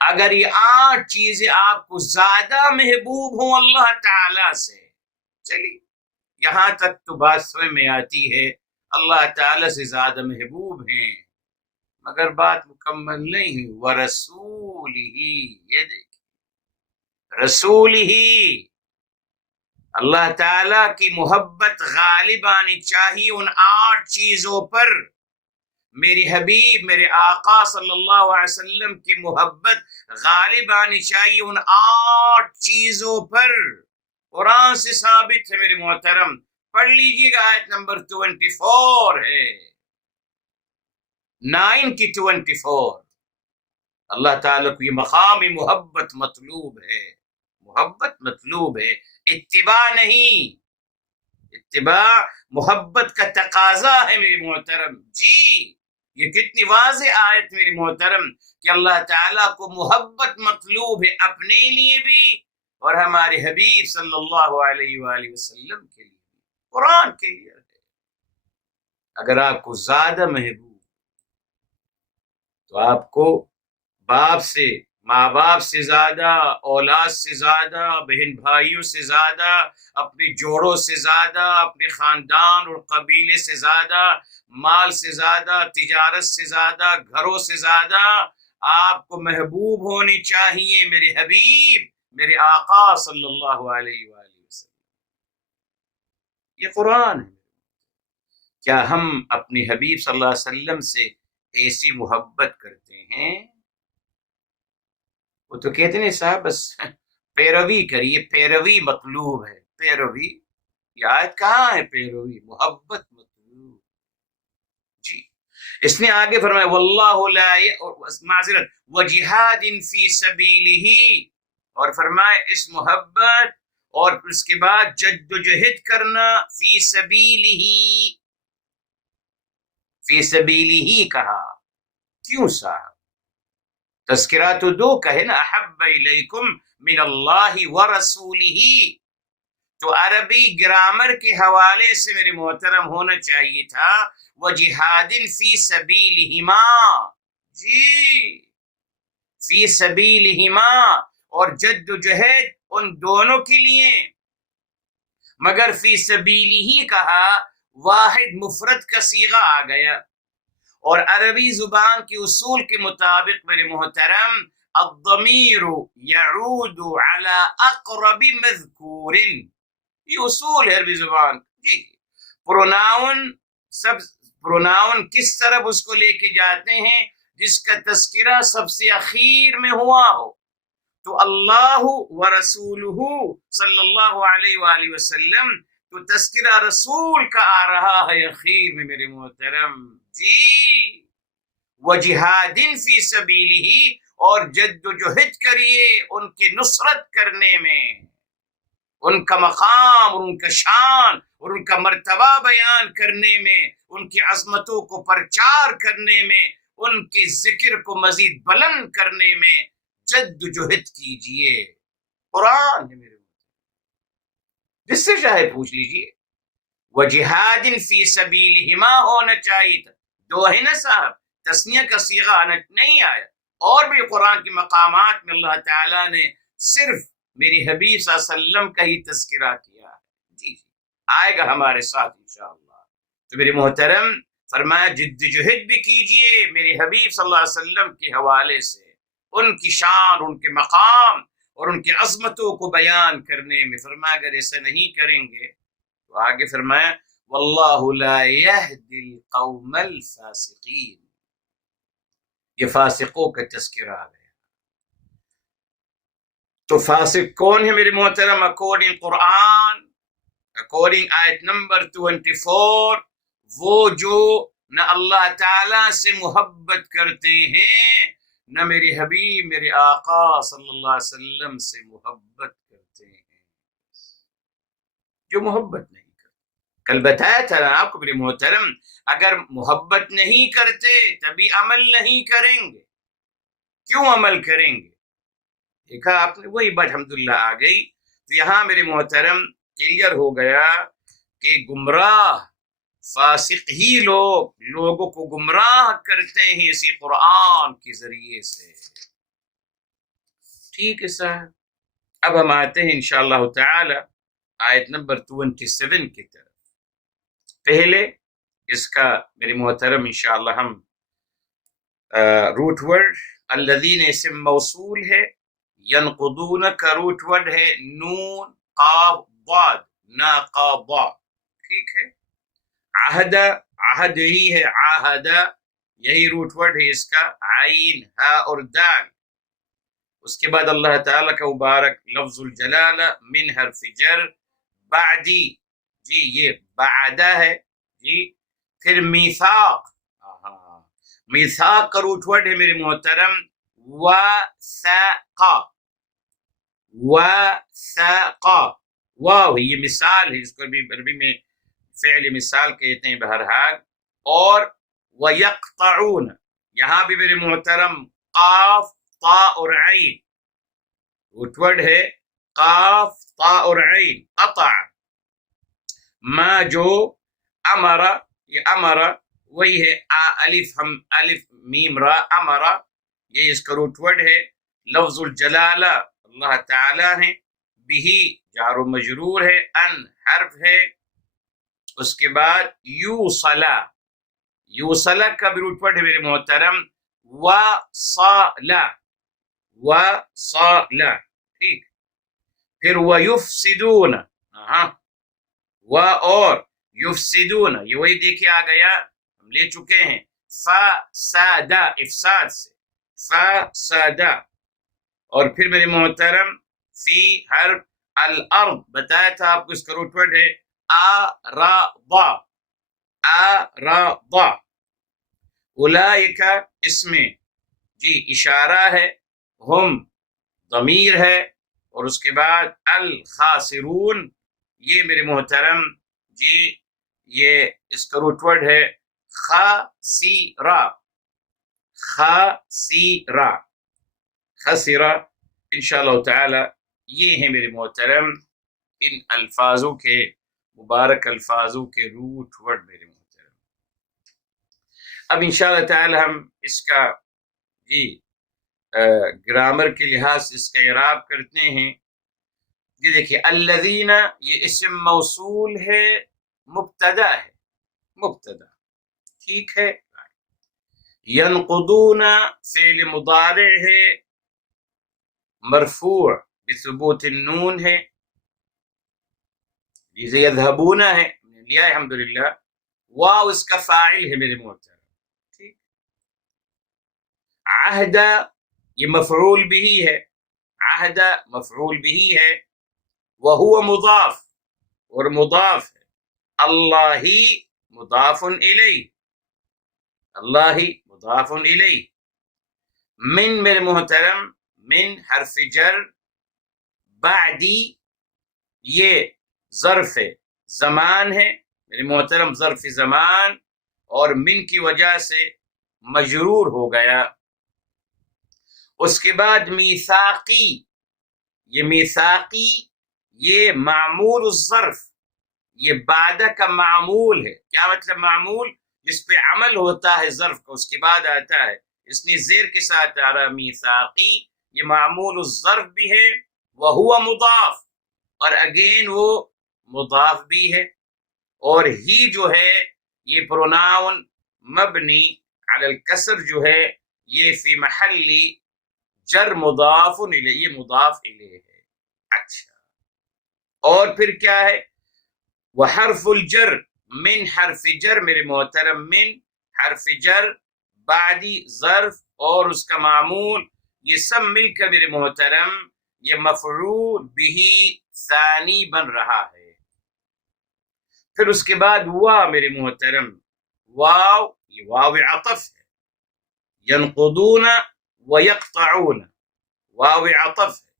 اگر یہ 8 چیزیں آپ کو زیادہ محبوب ہوں اللہ تعالی سے، چلیے یہاں تک تو بات سمجھ میں آتی ہے اللہ تعالی سے زیادہ محبوب ہیں، مگر بات مکمل نہیں ہوئی۔ ورسولہ، یہ دیکھیں رسول ہی، اللہ تعالیٰ کی محبت غالب آنی چاہیے ان 8 چیزوں پر۔ میری حبیب میرے آقا صلی اللہ علیہ وسلم کی محبت غالب آنی چاہیے ان 8 چیزوں پر۔ قرآن سے ثابت ہے میرے محترم، پڑھ لیجیے گا آیت نمبر 24 ہے، 9 کی 24۔ اللہ تعالیٰ کو یہ مقام محبت مطلوب ہے، محبت مطلوب ہے، اتباع نہیں، اتباع محبت کا تقاضا ہے میرے محترم۔ جی یہ کتنی واضح آیت میرے محترم کہ اللہ تعالیٰ کو محبت مطلوب ہے اپنے لیے بھی اور ہمارے حبیب صلی اللہ علیہ وآلہ وسلم کے لیے، قرآن کے لیے ہے۔ اگر آپ کو زیادہ محبوب تو آپ کو باپ سے، ماں باپ سے زیادہ، اولاد سے زیادہ، بہن بھائیوں سے زیادہ، اپنے جوڑوں سے زیادہ، اپنے خاندان اور قبیلے سے زیادہ، مال سے زیادہ، تجارت سے زیادہ، گھروں سے زیادہ آپ کو محبوب ہونی چاہیے میرے حبیب میرے آقا صلی اللہ علیہ وآلہ وسلم۔ یہ قرآن ہے۔ کیا ہم اپنے حبیب صلی اللہ علیہ وسلم سے ایسی محبت کرتے ہیں؟ وہ تو کہتے ہیں صاحب بس پیروی کریے، پیروی مطلوب ہے، پیروی، یہ آیت کہاں ہے پیروی؟ محبت مطلوب۔ جی اس نے آگے فرمایا واللہ لا معذرت وجہاد فی سبیلہ، اور فرمایا اس محبت اور اس کے بعد جد و جہد کرنا، فی سبیلہ، فی سبیلہ کہا، کیوں صاحب؟ تذکرہ تو 2 کہے نا، احب الیکم من اللہ ورسولہ، تو عربی گرامر کے حوالے سے میرے محترم ہونا چاہیے تھا وجہاد فی سبیلہما، جی فی سبیلہما، اور جد و جہد ان دونوں کے لیے، مگر فی سبیلہ کہا واحد مفرد کا صیغہ آ گیا، اور عربی زبان کے اصول کے مطابق میرے محترم الضمیر یعود علی اقرب مذکور، یہ اصول ہے عربی زبان۔ جی پروناؤن کس طرف اس کو لے کے جاتے ہیں؟ جس کا تذکرہ سب سے اخیر میں ہوا ہو، تو اللہ و رسولہ صلی اللہ علیہ وآلہ وسلم، تو تذکرہ رسول کا آ رہا ہے اخیر میں میرے محترم۔ جی وجہاد فی سبیلہ، اور جد و جہد کریے ان کی نصرت کرنے میں، ان کا مقام اور ان کا شان اور ان کا مرتبہ بیان کرنے میں، ان کی عظمتوں کو پرچار کرنے میں، ان کے ذکر کو مزید بلند کرنے میں جدوجہد کیجئے۔ قرآن ہے میرے، جس سے چاہے پوچھ لیجئے۔ وجہاد فی سبیلہما ہونا چاہیے تھا، دو ہے نا صاحب، تثنیہ کا صیغہ نہیں آیا۔ اور بھی قرآن کے مقامات میں اللہ تعالیٰ نے صرف میری حبیب صلی اللہ علیہ وسلم کا ہی تذکرہ کیا ہے۔ جی آئے گا ہمارے ساتھ انشاءاللہ۔ تو میرے محترم، فرمایا جدوجہد بھی کیجئے میرے حبیب صلی اللہ علیہ وسلم کے حوالے سے، ان کی شان، ان کے مقام اور ان کی عظمتوں کو بیان کرنے میں۔ فرمایا اگر ایسا نہیں کریں گے تو آگے فرمایا واللہ لا یہدی القوم الفاسقین، یہ فاسقوں کا تذکرہ آ گیا۔ تو فاسق کون ہے میرے محترم؟ اکارڈنگ قرآن، اکارڈنگ آیت نمبر 24، وہ جو نہ اللہ تعالیٰ سے محبت کرتے ہیں، نہ میرے حبیب میرے آقا صلی اللہ علیہ وسلم سے محبت کرتے ہیں، جو محبت نہیں کرتے۔ کل بتایا تھا نا آپ کو میرے محترم، اگر محبت نہیں کرتے تبھی عمل نہیں کریں گے۔ کیوں عمل کریں گے؟ دیکھا آپ نے، وہی بات الحمدللہ آ گئی۔ تو یہاں میرے محترم کلیئر ہو گیا کہ گمراہ فاسق ہی لوگوں کو گمراہ کرتے ہیں اسی قرآن کے ذریعے سے۔ ٹھیک ہے صاحب، اب ہم آتے ہیں انشاءاللہ تعالی آیت نمبر 27 کی طرف۔ پہلے اس کا میرے محترم انشاءاللہ ہم روٹ ورڈ، الذین اسم موصول ہے، ینقضون کا روٹ ورڈ ہے نون قاف ضاد، ناقضا، ٹھیک ہے۔ عہد، عہد ہی ہے، عہد، یہی روٹ ورڈ ہے اس کا، عین ہا اور دال۔ اس کے بعد اللہ تعالیٰ کا مبارک لفظ الجلالہ من حرف جر، بعدی، جی یہ بعدہ ہے جی۔ پھر میثاق، میثاق کا روٹ ورڈ ہے میرے محترم وثاق، وثاق، واو، یہ مثال ہے، اس کو بھی عربی میں فعل مثال کہتے ہیں بہرحال۔ اور وَيَقْطَعُونَ، یہاں بھی میرے محترم قاف طا اور عین، روٹ ورڈ ہے قاف طا اور عین، قطع۔ ما جو امر، یہ امر وہی ہے الف، ہم الف میم را، امر، یہ اس کا روٹ ورڈ ہے۔ لفظ الجلالہ اللہ تعالی ہے، بھی جار و مجرور ہے، ان حرف ہے۔ اس کے بعد یوصلہ، یوصلہ کا بھی روٹ ورڈ ہے میرے محترم وصلہ، وصلہ، ٹھیک۔ پھر ویفسدون، و اور یفسدون، یہ وہی دیکھے آ گیا، ہم لے چکے ہیں، فساد، افساد سے، فساد۔ اور پھر میرے محترم فی حرف الارض، بتایا تھا آپ کو اس کا روٹ ورڈ ہے اعرض، اعرض۔ اولئک اس میں جی اشارہ ہے، ہم ضمیر ہے، اور اس کے بعد الخاسرون، یہ میرے محترم جی یہ اس کا روٹ ورڈ ہے خاسرہ، خاسرہ، خسرہ۔ انشاءاللہ تعالی یہ ہیں میرے محترم ان الفاظوں کے، مبارک الفاظوں کے روٹ ورڈ میرے محترم۔ اب انشاءاللہ تعالی ہم اس کا جی گرامر کے لحاظ سے اس کا اعراب کرتے ہیں۔ یہ دیکھیے الذین، یہ اسم موصول ہے، مبتدا ہے، مبتدا، ٹھیک ہے۔ ینقضون فعل مضارع ہے، مرفوع بثبوت النون ہے، جیسے یذهبون ہے، لیا ہے الحمدللہ، واو اس کا فاعل ہے میرے محترم، ٹھیک۔ عہد یہ مفعول بھی ہے، عہد مفعول بھی ہے، وہو مضاف، اور مضاف ہے، اللہ مضاف الیہ، اللہ مضاف الیہ۔ من میرے محترم، من حرف جر، بعدی یہ ظرف زمان ہے میرے محترم، ظرف زمان، اور من کی وجہ سے مجرور ہو گیا۔ اس کے بعد میثاقی، یہ میثاقی یہ معمول الظرف، یہ بعد کا معمول ہے۔ کیا مطلب معمول؟ جس پہ عمل ہوتا ہے ظرف کا، اس کے بعد آتا ہے، اس نے زیر کے ساتھ آ رہا میثاقی، یہ معمول الظرف بھی ہے، وہو مضاف، اور اگین وہ مضاف بھی ہے، اور ہی جو ہے یہ پروناؤن مبنی علی الکسر جو ہے یہ فی محل جر مضاف الیہ، یہ مضاف الیہ ہے۔ اچھا، اور پھر کیا ہے؟ وحرف الجر، من حرف جر میرے محترم، من حرف جر بعدی ظرف اور اس کا معمول، یہ سب مل کر میرے محترم یہ مفعول بھی ثانی بن رہا ہے۔ پھر اس کے بعد واو میرے محترم، واو یہ واو عطف ہے، ینقضون ویقطعون، واو عطف ہے۔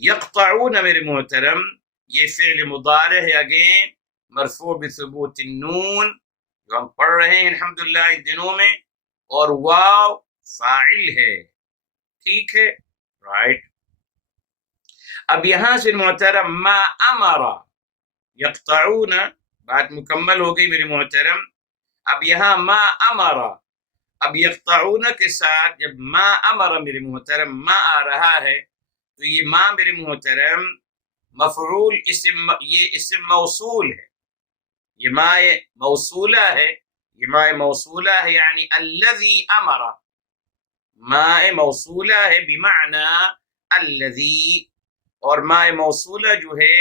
یقطعون میرے محترم یہ فعل مضارع ہے، اگین مرفوع بثبوت النون جو ہم پڑھ رہے ہیں الحمدللہ ان دنوں میں، اور واو فاعل ہے، ٹھیک ہے، رائٹ۔ اب یہاں سے محترم ما امر یقطعون، بات مکمل ہو گئی میرے محترم۔ اب یہاں ما امر، اب یقطعون کے ساتھ جب ما امر میرے محترم ما آ رہا ہے تو یہ ما میرے محترم مفعول اسم، یہ اسم موصول ہے، یہ ما موصولہ ہے، یہ ما موصولہ ہے، یعنی الذی امر، ما موصولہ ہے بمعنی الذی، اور ما موصولہ جو ہے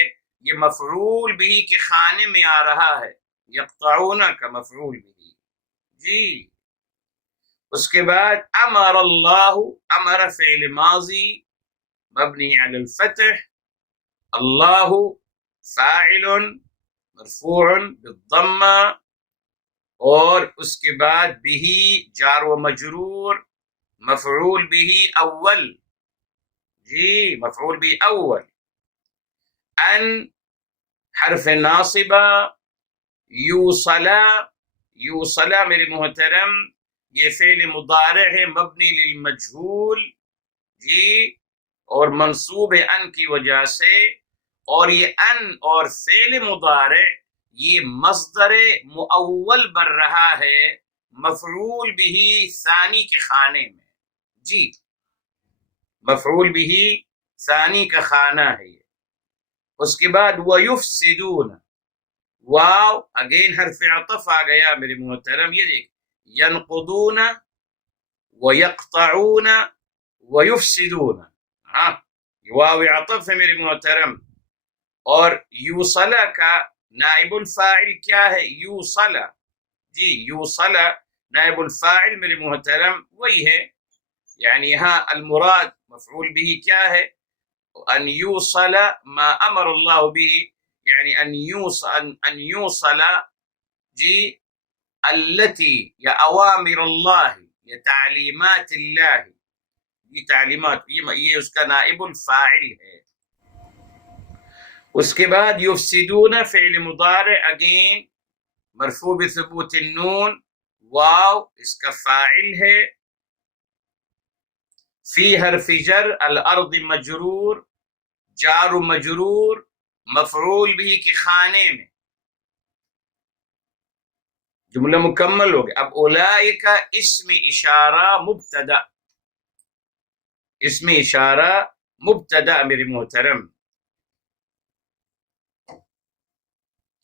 یہ مفعول بھی کے خانے میں آ رہا ہے، یقطعون کا مفعول بھی، جی۔ اس کے بعد امر اللہ، امر فعل ماضی مبنی علی الفتح، اللہ فاعل مرفوع بالضمہ، اور اس کے بعد بھی جار و مجرور، مفعول بھی اول، جی مفعول بھی اول، ان حرف ناصبہ، یوصلا، یوصلا میرے محترم یہ فعل مضارع ہے مبنی للمجہول، جی، اور منصوب ہے ان کی وجہ سے، اور یہ ان اور فعل مضارع یہ مصدر مؤول بن رہا ہے مفعول بھی ثانی کے خانے میں، جی مفعول بھی ثانی کا خانہ ہے یہ۔ اس کے بعد وَيُفْسِدُونَ، واو اگین حرف عطف آ گیا میرے محترم، یہ دیکھ ینقضون ویقطعون ویفسدون، ہاں واو عطف ہے میرے محترم، اور یوصلہ کا نائب الفاعل کیا ہے؟ یوصلہ، جی یوصلہ نائب الفاعل میرے محترم وہی ہے، یعنی یہاں المراد مفعول بھی کیا ہے؟ ان یوصل ما امر اللہ بھی، یعنی ان یوصل جی التي یا اوامر اللہ یا تعلیمات اللہ، یہ تعلیمات یہ اس کا نائب الفاعل ہے۔ اس کے بعد یفسدون فعل مضارع اگین مرفوع بثبوت النون، واو اس کا فاعل ہے، فی حرف جر الارض مجرور، جار و مجرور مفعول بھی کے خانے میں، جملہ مکمل ہو گیا۔ اب اولئک اسم اشارہ مبتدا، اسم اشارہ مبتدا میرے محترم۔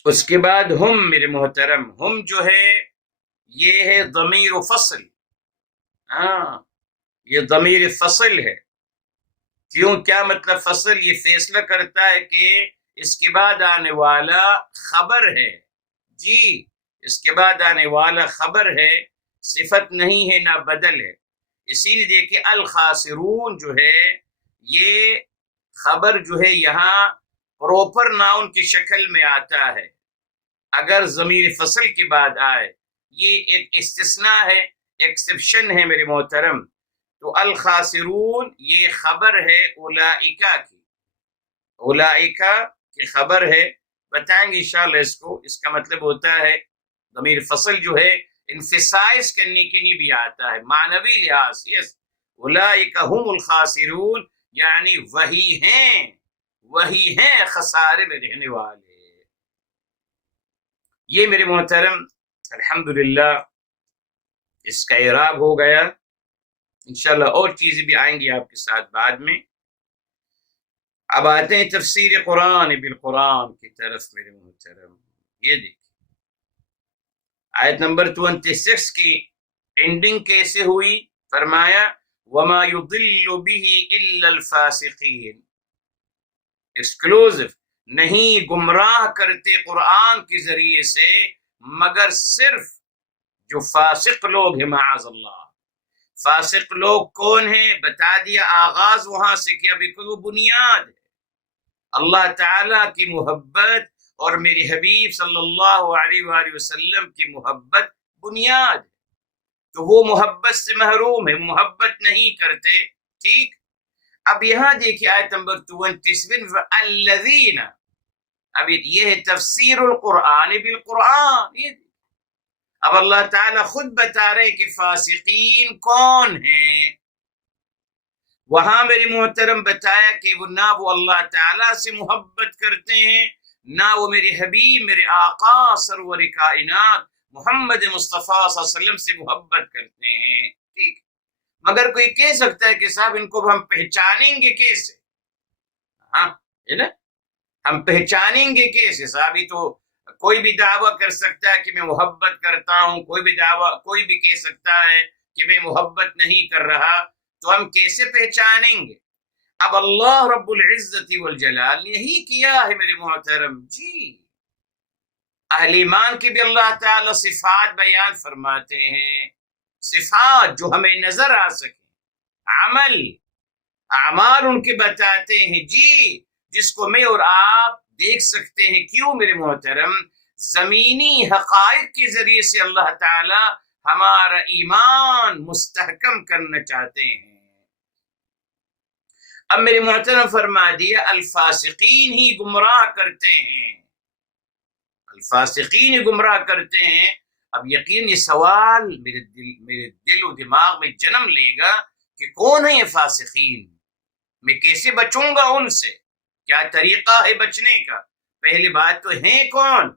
اس کے بعد ہم میرے محترم، ہم جو ہے یہ ہے ضمیر فصل، ہاں یہ ضمیر فصل ہے، کیوں کیا مطلب فصل؟ یہ فیصلہ کرتا ہے کہ اس کے بعد آنے والا خبر ہے، جی اس کے بعد آنے والا خبر ہے، صفت نہیں ہے نہ بدل ہے، اسی لیے دیکھیں الخاسرون جو ہے یہ خبر جو ہے یہاں پروپر ناؤن کی شکل میں آتا ہے اگر ضمیر فصل کے بعد آئے، یہ ایک استثناء ہے، ایکسپشن ہے میرے محترم۔ تو الخاسرون یہ خبر ہے اولئکا کی، اولئکا کی خبر ہے، بتائیں گے انشاءاللہ اس کو، اس کا مطلب ہوتا ہے ضمیر فصل جو ہے انفسائز کرنے کے لیے بھی آتا ہے معنوی لحاظ سے. یس اولئک هم الخاسرون یعنی وہی ہیں خسارے میں رہنے والے. یہ میرے محترم الحمدللہ اس کا اعراب ہو گیا. انشاءاللہ اور چیزیں بھی آئیں گی آپ کے ساتھ بعد میں. اب آتے ہیں تفسیر قرآن بالقرآن کی طرف میرے محترم. یہ دیکھیں آیت نمبر 26 کی اینڈنگ کیسے ہوئی. فرمایا وما يضل به الا الفاسقین. ایکسکلوزیو نہیں گمراہ کرتے قرآن کے ذریعے سے مگر صرف جو فاسق لوگ ہیں. معاذ اللہ. فاسق لوگ کون ہیں بتا دیا. آغاز وہاں سے کیا بالکل وہ بنیاد ہے. اللہ تعالیٰ کی محبت اور میرے حبیب صلی اللہ علیہ وآلہ وسلم کی محبت بنیاد ہے. تو وہ محبت سے محروم ہے, محبت نہیں کرتے. ٹھیک. اب یہاں دیکھیے آیت نمبر 27 الذین. اب یہ ہے تفسیر القرآن بالقرآن. یہ اب اللہ تعالیٰ خود بتا رہے کہ فاسقین کون ہیں. وہاں میرے محترم بتایا کہ وہ نہ وہ اللہ تعالیٰ سے محبت کرتے ہیں نہ وہ میرے حبیب میرے آقا سرور کائنات محمد مصطفیٰ صلی اللہ علیہ وسلم سے محبت کرتے ہیں. ٹھیک. مگر کوئی کہہ سکتا ہے کہ صاحب ان کو ہم پہچانیں گے کیسے. ہاں ہے نا, ہم پہچانیں گے کیسے صاحب. یہ تو کوئی بھی دعویٰ کر سکتا ہے کہ میں محبت کرتا ہوں, کوئی بھی کہہ سکتا ہے کہ میں محبت نہیں کر رہا, تو ہم کیسے پہچانیں گے. اب اللہ رب العزت والجلال نے یہی کیا ہے میرے محترم. جی اہل ایمان کی بھی اللہ تعالی صفات بیان فرماتے ہیں, صفات جو ہمیں نظر آ سکے, اعمال ان کے بتاتے ہیں. جی جس کو میں اور آپ دیکھ سکتے ہیں. کیوں میرے محترم زمینی حقائق کے ذریعے سے اللہ تعالی ہمارا ایمان مستحکم کرنا چاہتے ہیں. اب میرے محترم فرما دیا الفاسقین ہی گمراہ کرتے ہیں. الفاسقین ہی گمراہ کرتے ہیں. اب یقین یہ سوال میرے دل و دماغ میں جنم لے گا کہ کون ہے یہ فاسقین, میں کیسے بچوں گا ان سے, کیا طریقہ ہے بچنے کا. پہلی بات تو ہیں کون.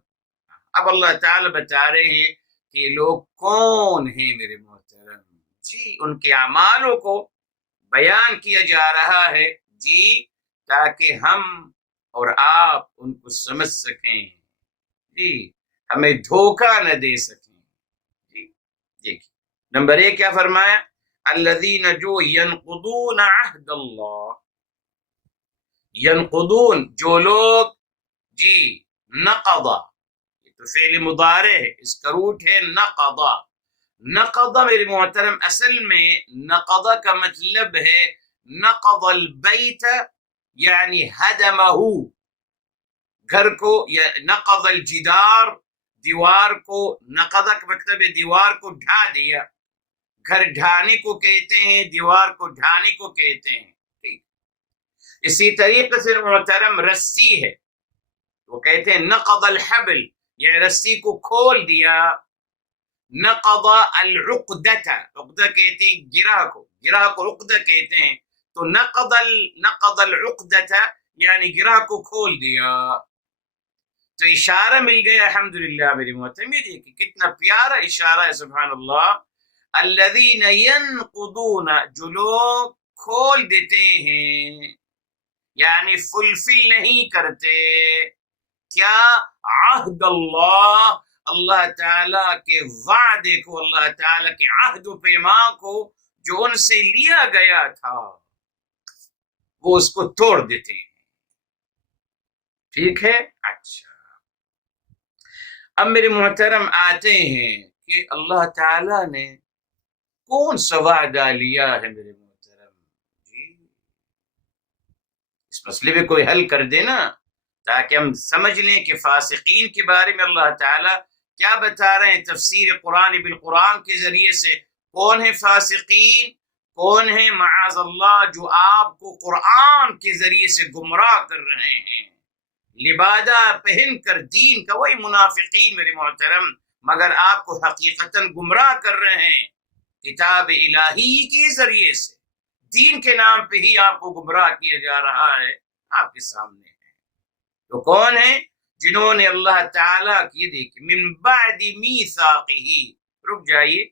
اب اللہ تعالی بتا رہے ہیں کہ یہ لوگ کون ہیں میرے محترم. جی ان کے اعمالوں کو بیان کیا جا رہا ہے جی تاکہ ہم اور آپ ان کو سمجھ سکیں. جی ہمیں دھوکہ نہ دے سکیں. جی دیکھیں نمبر 1 کیا فرمایا. الذین جو ینقضون عہد اللہ. ینقضون جو لوگ جی نقضا, یہ تو فعل مضارع ہے, اس کا روٹ ہے نقضا. نقض میرے محترم اصل میں نقض کا مطلب ہے نقض البیت یعنی ہدمہ, گھر کو, یا نقض الجدار دیوار کو. نقض کا مطلب ہے دیوار کو ڈھا دیا. گھر ڈھانے کو کہتے ہیں, دیوار کو ڈھانے کو کہتے ہیں. ٹھیک. اسی طریقے سے محترم رسی ہے, وہ کہتے ہیں نقض الحبل یعنی رسی کو کھول دیا. نقض العقدہ, عقدہ کہتے ہیں گرہ کو عقدہ کہتے ہیں. تو نقض العقدہ یعنی گرہ کو کھول دیا. تو اشارہ مل گیا الحمدللہ میری محترم. یہ دیکھیں کتنا پیارا اشارہ ہے سبحان اللہ. الذین ینقضون جو لوگ کھول دیتے ہیں یعنی فلفل نہیں کرتے کیا عہد اللہ, اللہ تعالیٰ کے وعدے کو, اللہ تعالیٰ کے عہد و پیمان کو جو ان سے لیا گیا تھا وہ اس کو توڑ دیتے ہیں. ٹھیک ہے. اچھا اب میرے محترم آتے ہیں کہ اللہ تعالیٰ نے کون سا وعدہ لیا ہے میرے محترم. جی اس مسئلے میں کوئی حل کر دینا تاکہ ہم سمجھ لیں کہ فاسقین کے بارے میں اللہ تعالیٰ کیا بتا رہے ہیں تفسیر قرآن بالقرآن کے ذریعے سے. کون ہے فاسقین, کون ہے معاذ اللہ جو آپ کو قرآن کے ذریعے سے گمراہ کر رہے ہیں, لبادہ پہن کر دین کا. وہی منافقین میرے محترم مگر آپ کو حقیقتاً گمراہ کر رہے ہیں کتاب الہی کے ذریعے سے، دین کے نام پہ ہی آپ کو گمراہ کیا جا رہا ہے، آپ کے سامنے ہے۔ تو کون ہیں؟ جنہوں نے اللہ تعالیٰ کی، دیکھیں، من بعد میثاقہ، رک جائیے،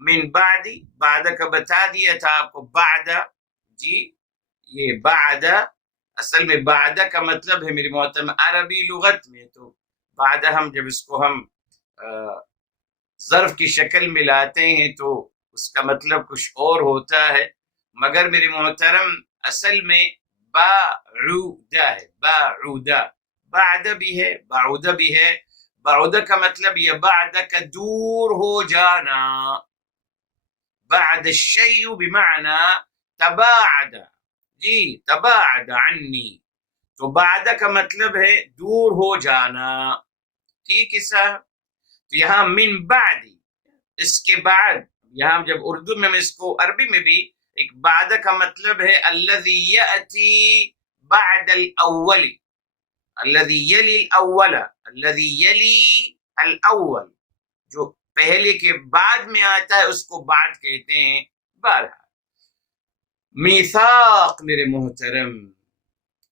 من بعد کا بتا دیا تھا آپ کو، بعد، جی یہ بعد اصل میں بعد کا مطلب ہے میری محترم عربی لغت میں، تو بعد ہم جب اس کو ہم ظرف کی شکل میں لاتے ہیں تو اس کا مطلب کچھ اور ہوتا ہے، مگر میرے محترم اصل میں بعودہ ہے، بعودہ، بعد بھی ہے بعودہ بھی ہے۔ بعودہ کا مطلب یہ بعد کا دور ہو جانا، بعد الشیء بمعنی تباعد، جی تباعد عنی، تو بعد کا مطلب ہے دور ہو جانا، ٹھیک ہے صاحب؟ تو یہاں من بعد، اس کے بعد، یہاں جب اردو میں اس کو عربی میں بھی ایک بعد کا مطلب ہے الذی یأتی بعد الاول، الذی یلی الاول، الذی یلی الاول، جو پہلے کے بعد میں آتا ہے اس کو بعد کہتے ہیں۔ بہرحال میثاق میرے محترم،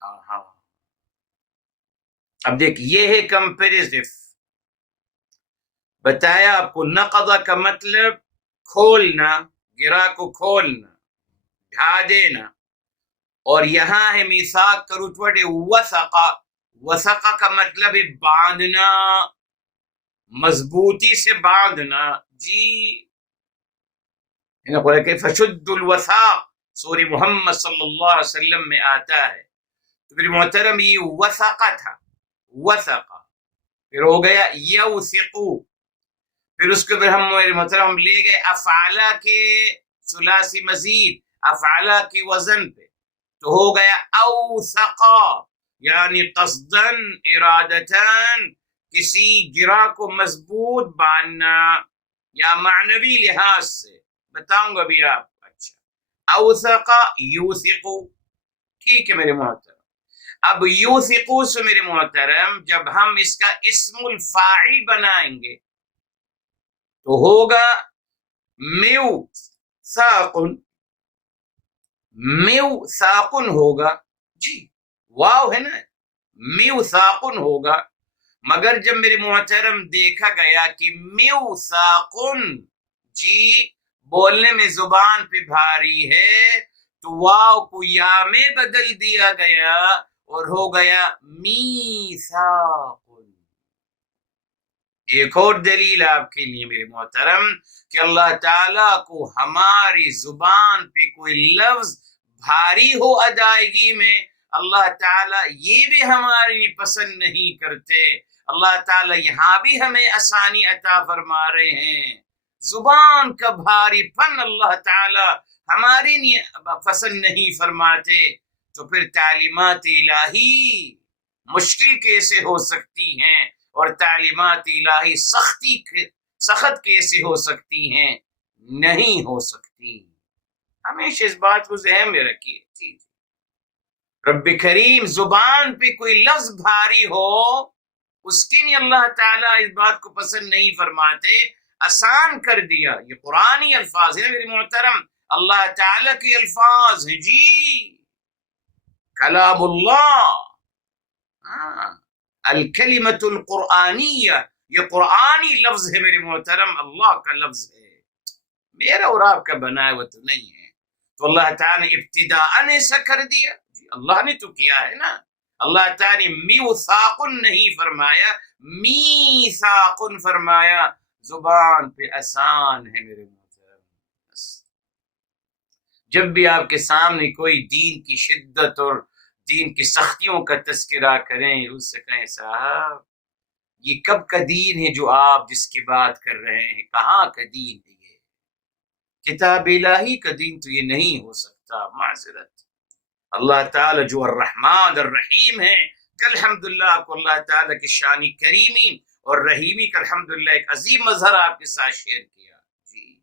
ہاں اب دیکھ، یہ ہے کمپیریزو، بتایا آپ کو نقضہ کا مطلب کھولنا، گرا کو کھولنا، ڈھا دینا، اور یہاں ہے میثاق کا رتبہ وثقہ، وثقہ کا مطلب ہے باندھنا، مضبوطی سے باندھنا، جی فشد الوثاق سورہ محمد صلی اللہ علیہ وسلم میں آتا ہے۔ تو میرے محترم یہ وثقہ تھا، وثقہ، پھر ہو گیا یوثقو، پھر اس کے پھر ہم میرے محترم لے گئے افعالہ کے ثلاثی مزید، افعالہ کی وزن پہ، تو ہو گیا اوثقا، یعنی قصدن ارادتن، کسی گرہ کو مضبوط باندھنا، یا معنوی لحاظ سے بتاؤں گا بھی آپ۔ اچھا، اوثقا یوثقو، ٹھیک ہے میرے محترم۔ اب یوثقو سے میرے محترم جب ہم اس کا اسم الفاعل بنائیں گے تو ہوگا میوثاقن، میوثاقن ہوگا، جی واو ہے نا، میوثاقن ہوگا، مگر جب میرے محترم دیکھا گیا کہ میوثاقن جی بولنے میں زبان پہ بھاری ہے، تو واو کو یا میں بدل دیا گیا اور ہو گیا میثاق۔ ایک اور دلیل آپ کے لیے میرے محترم کہ اللہ تعالیٰ کو ہماری زبان پہ کوئی لفظ بھاری ہو ادائیگی میں، اللہ تعالیٰ یہ بھی ہماری پسند نہیں کرتے، اللہ تعالیٰ یہاں بھی ہمیں آسانی عطا فرما رہے ہیں۔ زبان کا بھاری پن اللہ تعالیٰ ہماری پسند نہیں فرماتے، تو پھر تعلیمات الہی مشکل کیسے ہو سکتی ہیں، اور تعلیمات الہی سخت کیسے ہو سکتی ہیں؟ نہیں ہو سکتی۔ ہمیشہ اس بات کو ذہن میں رکھیے، رب کریم زبان پہ کوئی لفظ بھاری ہو اس کے لیے اللہ تعالیٰ اس بات کو پسند نہیں فرماتے، آسان کر دیا۔ یہ قرآنی الفاظ ہیں میرے محترم، اللہ تعالیٰ کے الفاظ ہیں، جی کلام اللہ، الکلمۃ القرآنیہ، یہ قرآنی لفظ ہے میرے محترم، اللہ کا لفظ ہے، میرا اور آپ کا بنایا ہوا تو نہیں ہے۔ تو اللہ تعالیٰ نے ابتداءً ایسا کر دیا، جی اللہ نے تو کیا ہے نا، اللہ تعالیٰ نے میوثاقن نہیں فرمایا، میثاقن فرمایا، زبان پہ آسان ہے میرے محترم۔ جب بھی آپ کے سامنے کوئی دین کی شدت اور دین کی سختیوں کا تذکرہ کریں، اس سے کہیں صاحب یہ کب کا دین ہے جو آپ جس کی بات کر رہے ہیں، کہاں کا دین ہے؟ یہ کتاب الہی کا دین تو یہ نہیں ہو سکتا، معذرت۔ اللہ تعالیٰ جو الرحمن الرحیم ہے، الحمدللہ آپ کو اللہ تعالیٰ کی شان کریمی اور رحیمی کا الحمدللہ ایک عظیم مظہر آپ کے ساتھ شیئر کیا، جی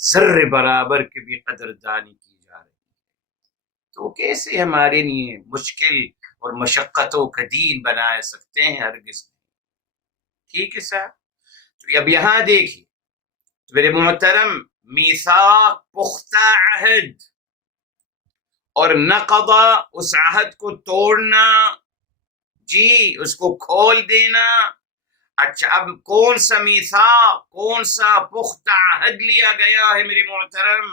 ذرے برابر کی بھی قدردانی کی جا رہی ہے، تو کیسے ہمارے لیے مشکل اور مشقتوں کا دین بنا سکتے ہیں؟ ہرگز نہیں، ٹھیک ہے صاحب۔ تو اب یہاں دیکھیے تو میرے محترم، میثاق پختہ عہد اور نقض اس عہد کو توڑنا، جی اس کو کھول دینا. اچھا اب کون سا میثاق، کون سا پختہ عہد لیا گیا ہے میرے محترم؟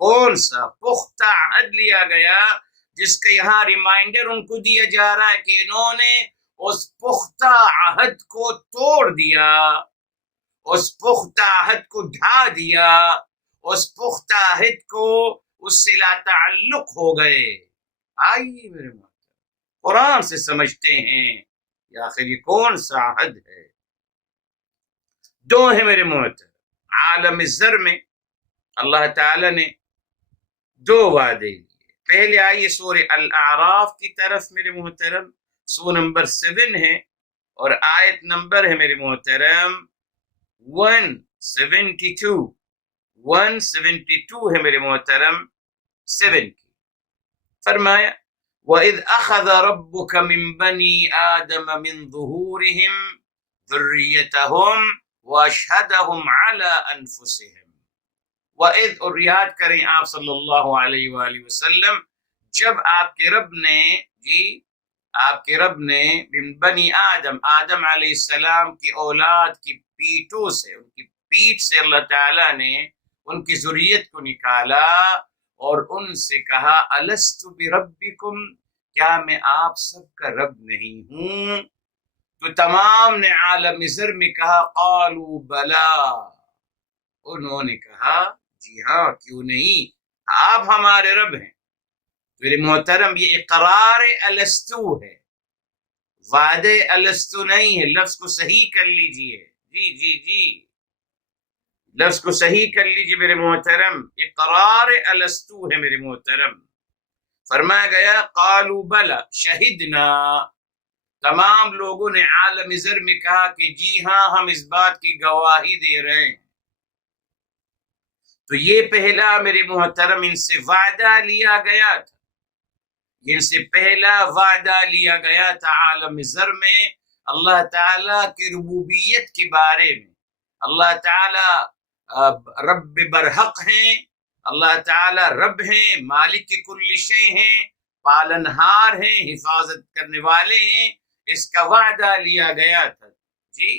کون سا پختہ عہد لیا گیا جس کا یہاں ریمائنڈر ان کو دیا جا رہا ہے کہ انہوں نے اس پختہ عہد کو توڑ دیا، اس پختہ عہد کو ڈھا دیا، اس پختہ عہد کو اس سے لا تعلق ہو گئے. آئیے میرے محترم قرآن سے سمجھتے ہیں یا آخر یہ کون سا عہد ہے. دو ہے میرے محترم. عالم الذر میں اللہ تعالی نے دو وعدے لیے. پہلے آئیے سورہ الاعراف کی طرف میرے محترم، سورہ نمبر 7 ہے اور آیت نمبر ہے میرے محترم 172. 172 ہے میرے محترم 7 کی. فرمایا وَإِذْ أَخَذَ رَبُّكَ مِنْ بَنِي آدَمَ مِنْ ظُهُورِهِمْ ذُرِّيَّتَهُمْ وَأَشْهَدَهُمْ عَلَىٰ أَنفُسِهِمْ. وَإِذْ، اور یاد کریں آپ صلی اللہ علیہ وآلہ وسلم، جب آپ کے رب نے من بنی آدم، آدم علیہ السلام کی اولاد کی پیٹوں سے، ان کی پیٹ سے اللہ تعالیٰ نے ان کی ذریت کو نکالا اور ان سے کہا الست بربکم، کیا میں آپ سب کا رب نہیں ہوں؟ تو تمام نے عالم ذر میں کہا قالوا بلا، انہوں نے کہا جی ہاں کیوں نہیں، آپ ہمارے رب ہیں. میرے محترم یہ اقرار الستو ہے، وعدے الستو نہیں ہے. لفظ کو صحیح کر لیجئے، جی لفظ کو صحیح کر لیجئے میرے محترم. اقرار الستو ہے میرے محترم. فرمایا گیا قالوا بلا شہدنا، تمام لوگوں نے عالم ذر میں کہا کہ جی ہاں ہم اس بات کی گواہی دے رہے ہیں. تو یہ پہلا میرے محترم ان سے وعدہ لیا گیا تھا، ان سے پہلا وعدہ لیا گیا تھا عالم ذر میں اللہ تعالیٰ کی ربوبیت کے بارے میں. اللہ تعالیٰ رب برحق ہیں، اللہ تعالیٰ رب ہیں، مالک کل شے ہیں، پالنہار ہیں، حفاظت کرنے والے ہیں. اس کا وعدہ لیا گیا تھا جی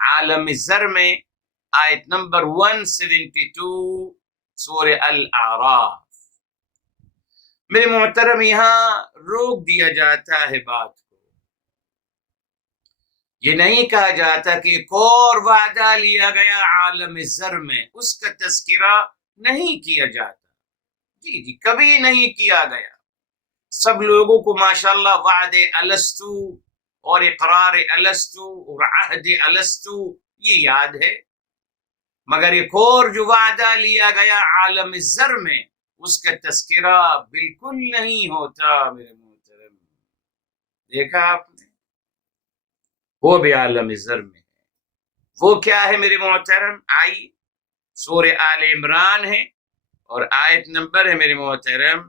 عالم ذر میں. آیت نمبر 172 سورہ الاعراف. میرے محترم یہاں روک دیا جاتا ہے بات کو، یہ نہیں کہا جاتا کہ ایک اور وعدہ لیا گیا عالم ذر میں، اس کا تذکرہ نہیں کیا جاتا. جی کبھی نہیں کیا گیا. سب لوگوں کو ماشاءاللہ وعدے الستو اور اقرار الستو اور عہد الستو یہ یاد ہے، مگر ایک اور جو وعدہ لیا گیا عالم ذر میں اس کا تذکرہ بالکل نہیں ہوتا میرے محترم. دیکھا آپ نے، وہ بھی عالم ذر میں ہے. وہ کیا ہے میرے محترم؟ آئی سورہ آل عمران ہے اور آیت نمبر ہے میرے محترم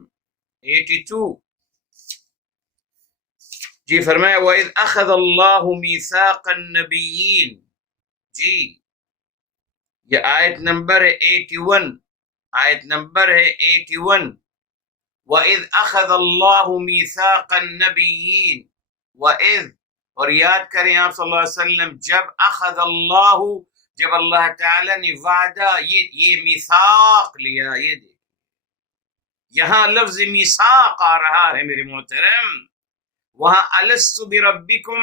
82. جی فرمایا وَإِذْ أَخَذَ اللَّهُ مِيثَاقَ النَّبِيِّينَ. جی یہ آیت نمبر ہے 81، آیت نمبر ہے 81. وَإِذْ أَخَذَ اللَّهُ مِيثَاقَ النَّبِيِّينَ. وَإِذْ، اور یاد کریں آپ صلی اللہ علیہ وسلم، جب اخذ اللہ، جب اللہ تعالی نے وعدہ، یہ میثاق لیا. یہ دیکھ یہاں لفظ میثاق آ رہا ہے میرے محترم. وہاں الست بربکم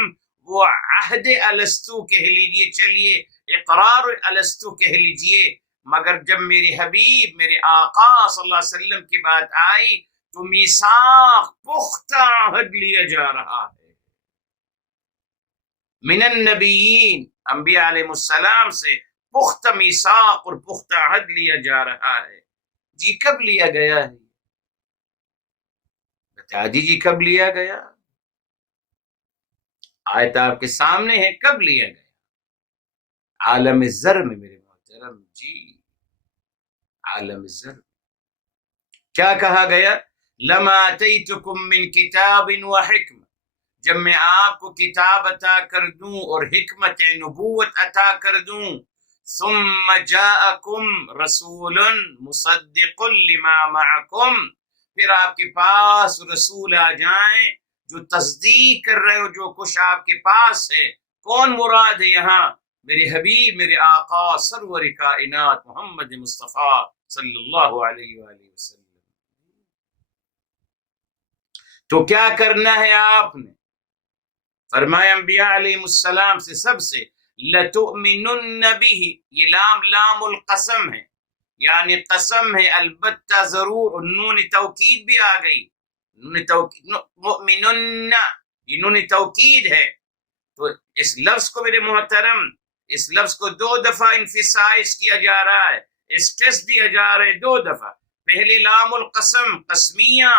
وہ عہد الستو کہہ لیجئے، چلیے اقرار الستو کہہ لیجئے، مگر جب میرے حبیب میرے آقا صلی اللہ علیہ وسلم کی بات آئی تو میثاق پختہ عہد لیا جا رہا ہے من النبیین، انبیاء علیہ السلام سے پختہ میثاق اور پختہ عہد لیا جا رہا ہے. جی کب لیا گیا ہے؟ بتا دیجیے کب لیا گیا. آیت آپ کے سامنے ہے، کب لیا گیا؟ عالم ذر میں میرے محترم. جی عالم ذر کیا کہا گیا؟ لما آتیتکم من کتاب و حکمہ، جب میں آپ کو کتاب عطا کر دوں اور حکمت نبوت عطا کر دوں، ثم جاءکم رسول مصدق لما معکم، پھر آپ کے پاس رسول آ جائیں جو تصدیق کر رہے ہو جو کچھ آپ کے پاس ہے۔ کون مراد ہے یہاں؟ میرے حبیب، میرے آقا سرور کائنات محمد مصطفیٰ صلی اللہ علیہ وآلہ وسلم۔ تو کیا کرنا ہے آپ نے؟ فرمایا انبیاء علیہ السلام سے سب سے لَتُؤْمِنُنَّ بِهِ، یہ لام القسم ہے، یعنی قسم ہے، البتہ ضرور، نون توکید بھی آ گئی، مؤمنن، یہ نون توکید ہے۔ تو اس لفظ کو میرے محترم، اس لفظ کو 2 دفعہ انفسائز کیا جا رہا ہے، اسٹریس دیا جا رہا ہے 2 دفعہ، پہلے لام القسم قسمیہ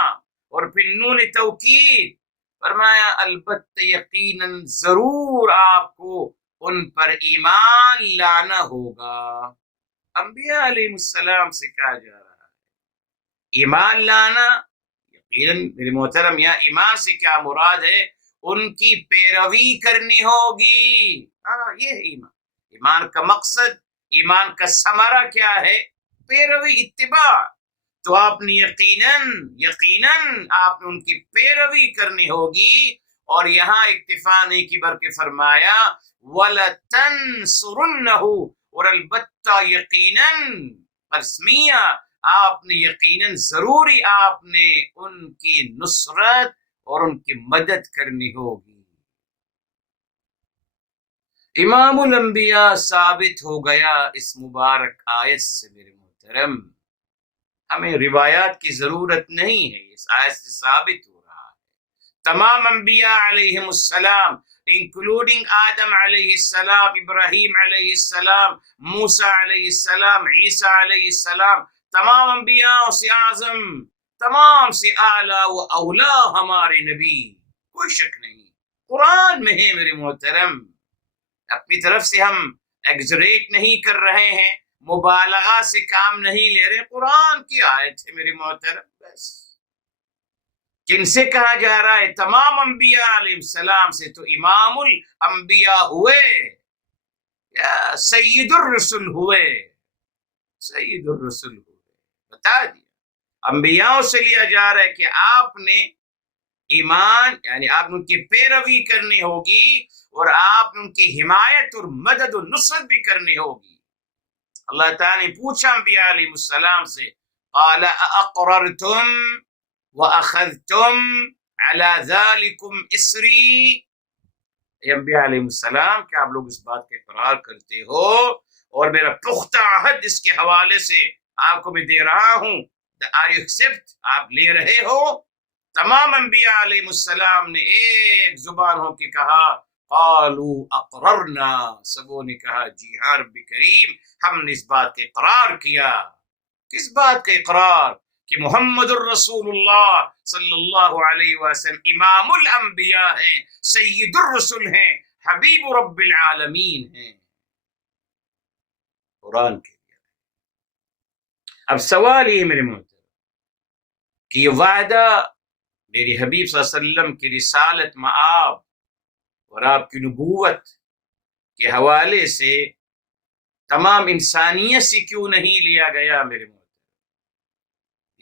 اور پھر نون توکید۔ فرمایا البتہ یقیناً ضرور آپ کو ان پر ایمان لانا ہوگا۔ انبیاء علیہ السلام سے کہا جا رہا ہے ایمان لانا، یقیناً میرے محترم یا ایمان سے کیا مراد ہے؟ ان کی پیروی کرنی ہوگی۔ یہ ہے ایمان۔ ایمان کا مقصد، ایمان کا ثمرہ کیا ہے؟ پیروی، اتباع۔ تو آپ نے یقیناً آپ نے ان کی پیروی کرنی ہوگی، اور یہاں اکتفا نہیں کی بلکہ فرمایا وَلَتَنْصُرُنَّهُ، اور البتہ یقیناً قسمیہ، آپ نے یقیناً ضروری آپ نے ان کی نصرت اور ان کی مدد کرنی ہوگی۔ امام الانبیاء ثابت ہو گیا اس مبارک آیت سے میرے محترم۔ ہمیں روایات کی ضرورت نہیں ہے، اس آیت سے ثابت ہو رہا ہے تمام انبیاء علیہ السلام انکلوڈنگ آدم علیہ السلام، ابراہیم علیہ السلام، موسیٰ علیہ السلام، عیسیٰ علیہ السلام، تمام انبیاء سے اعظم، تمام سے اعلیٰ و اولیٰ ہمارے نبی، کوئی شک نہیں، قرآن میں ہے میرے محترم۔ اپنی طرف سے ہم ایگزریٹ نہیں کر رہے ہیں، مبالغہ سے کام نہیں لے رہے، قرآن کی آیت ہے میرے محترم۔ بس کن سے کہا جا رہا ہے؟ تمام انبیاء علیہ السلام سے۔ تو امام الانبیاء ہوئے یا سید الرسل ہوئے؟ سید الرسل ہوئے، بتا دیا۔ انبیاء سے لیا جا رہا ہے کہ آپ نے ایمان، یعنی آپ نے ان کی پیروی کرنی ہوگی، اور آپ نے ان کی حمایت اور مدد و نصرت بھی کرنی ہوگی۔ اللہ تعالیٰ نے پوچھا انبیاء علیہ السلام سے، قال اقررتم واخذتم على ذلكم اسری، اے انبیاء علیہ السلام کیا آپ لوگ اس بات کا اقرار کرتے ہو اور میرا پختہ عہد اس کے حوالے سے آپ کو میں دے رہا ہوں، آر یو ایکسپٹ، آپ لے رہے ہو؟ تمام انبیاء علیہ السلام نے ایک زبان ہو کے کہا قالوا اقررنا، سبوں نے کہا جی ہاں رب کریم، ہم نے اس بات کا اقرار کیا۔ کس بات کا اقرار؟ کہ محمد الرسول اللہ صلی اللہ علیہ وسلم امام الانبیاء ہیں، سید الرسل ہیں، حبیب رب العالمین ہیں۔ قرآن کے لیے اب سوال یہ میرے محترم کہ یہ وعدہ میری حبیب صلی اللہ علیہ وسلم کی رسالت مآب اور آپ کی نبوت کے حوالے سے تمام انسانیت سے کیوں نہیں لیا گیا میرے محترم؟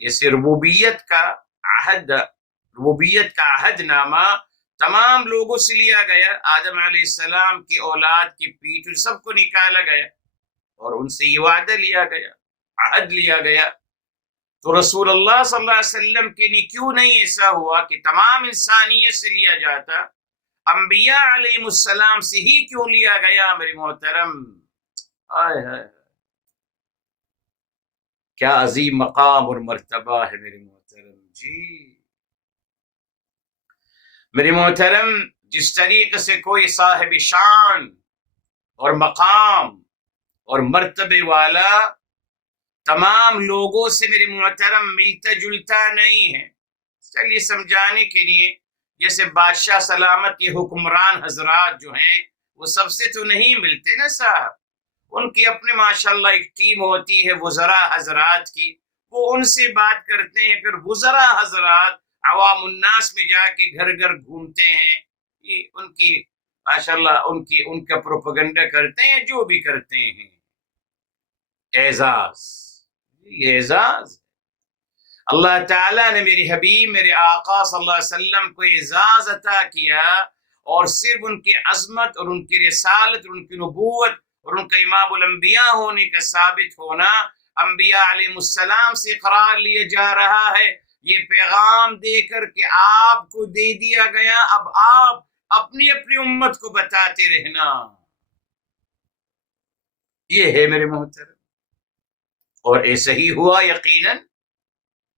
یہ ربوبیت کا عہد نامہ تمام لوگوں سے لیا گیا، آدم علیہ السلام کی اولاد کی پیٹھ سب کو نکالا گیا اور ان سے یہ وعدہ لیا گیا، عہد لیا گیا۔ تو رسول اللہ صلی اللہ علیہ وسلم کے لیے کیوں نہیں ایسا ہوا کہ تمام انسانیت سے لیا جاتا؟ انبیاء علیہ السلام سے ہی کیوں لیا گیا میرے محترم؟ آئے ہائے، کیا عظیم مقام اور مرتبہ ہے میرے محترم۔ جی میرے محترم، جس طریقے سے کوئی صاحب شان اور مقام اور مرتبے والا تمام لوگوں سے میرے محترم ملتا جلتا نہیں ہے، چلیے سمجھانے کے لیے، جیسے بادشاہ سلامت کے حکمران حضرات جو ہیں وہ سب سے تو نہیں ملتے نا صاحب، ان کی اپنے ماشاءاللہ ایک ٹیم ہوتی ہے وزراء حضرات کی، وہ ان سے بات کرتے ہیں، پھر وزراء حضرات عوام الناس میں جا کے گھر گھر گھومتے ہیں، ان کی ماشاءاللہ ان کا پروپیگنڈا کرتے ہیں، جو بھی کرتے ہیں. اعزاز، یہ اعزاز اللہ تعالیٰ نے میرے حبیب میرے آقا صلی اللہ علیہ وسلم کو اعزاز عطا کیا، اور صرف ان کی عظمت اور ان کی رسالت اور ان کی نبوت اور ان کا امام الانبیاء ہونے کا ثابت ہونا انبیاء علیہ السلام سے قرار لیا جا رہا ہے. یہ پیغام دے کر کہ آپ کو دے دیا گیا، اب آپ اپنی اپنی امت کو بتاتے رہنا. یہ ہے میرے محترم، اور ایسا ہی ہوا، یقیناً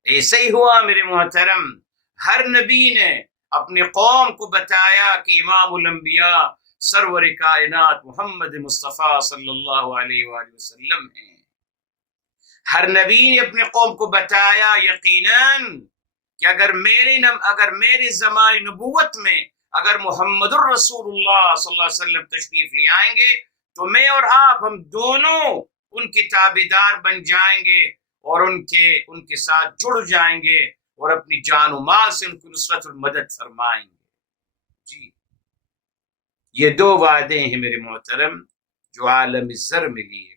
ایسا ہی ہوا میرے محترم. ہر نبی نے اپنی قوم کو بتایا کہ امام الانبیاء سرور کائنات محمد مصطفیٰ صلی اللہ علیہ وآلہ وسلم ہیں. ہر نبی نے اپنے قوم کو بتایا یقیناً کہ اگر میرے زمانے نبوت میں اگر محمد الرسول اللہ صلی اللہ علیہ وسلم تشریف لے آئیں گے تو میں اور آپ ہم دونوں ان کے تابعدار بن جائیں گے اور ان کے ساتھ جڑ جائیں گے اور اپنی جان و مال سے ان کو نصرت اور مدد فرمائیں گے. جی، یہ دو وعدے ہیں میرے محترم جو عالم زر میں لیے گئے.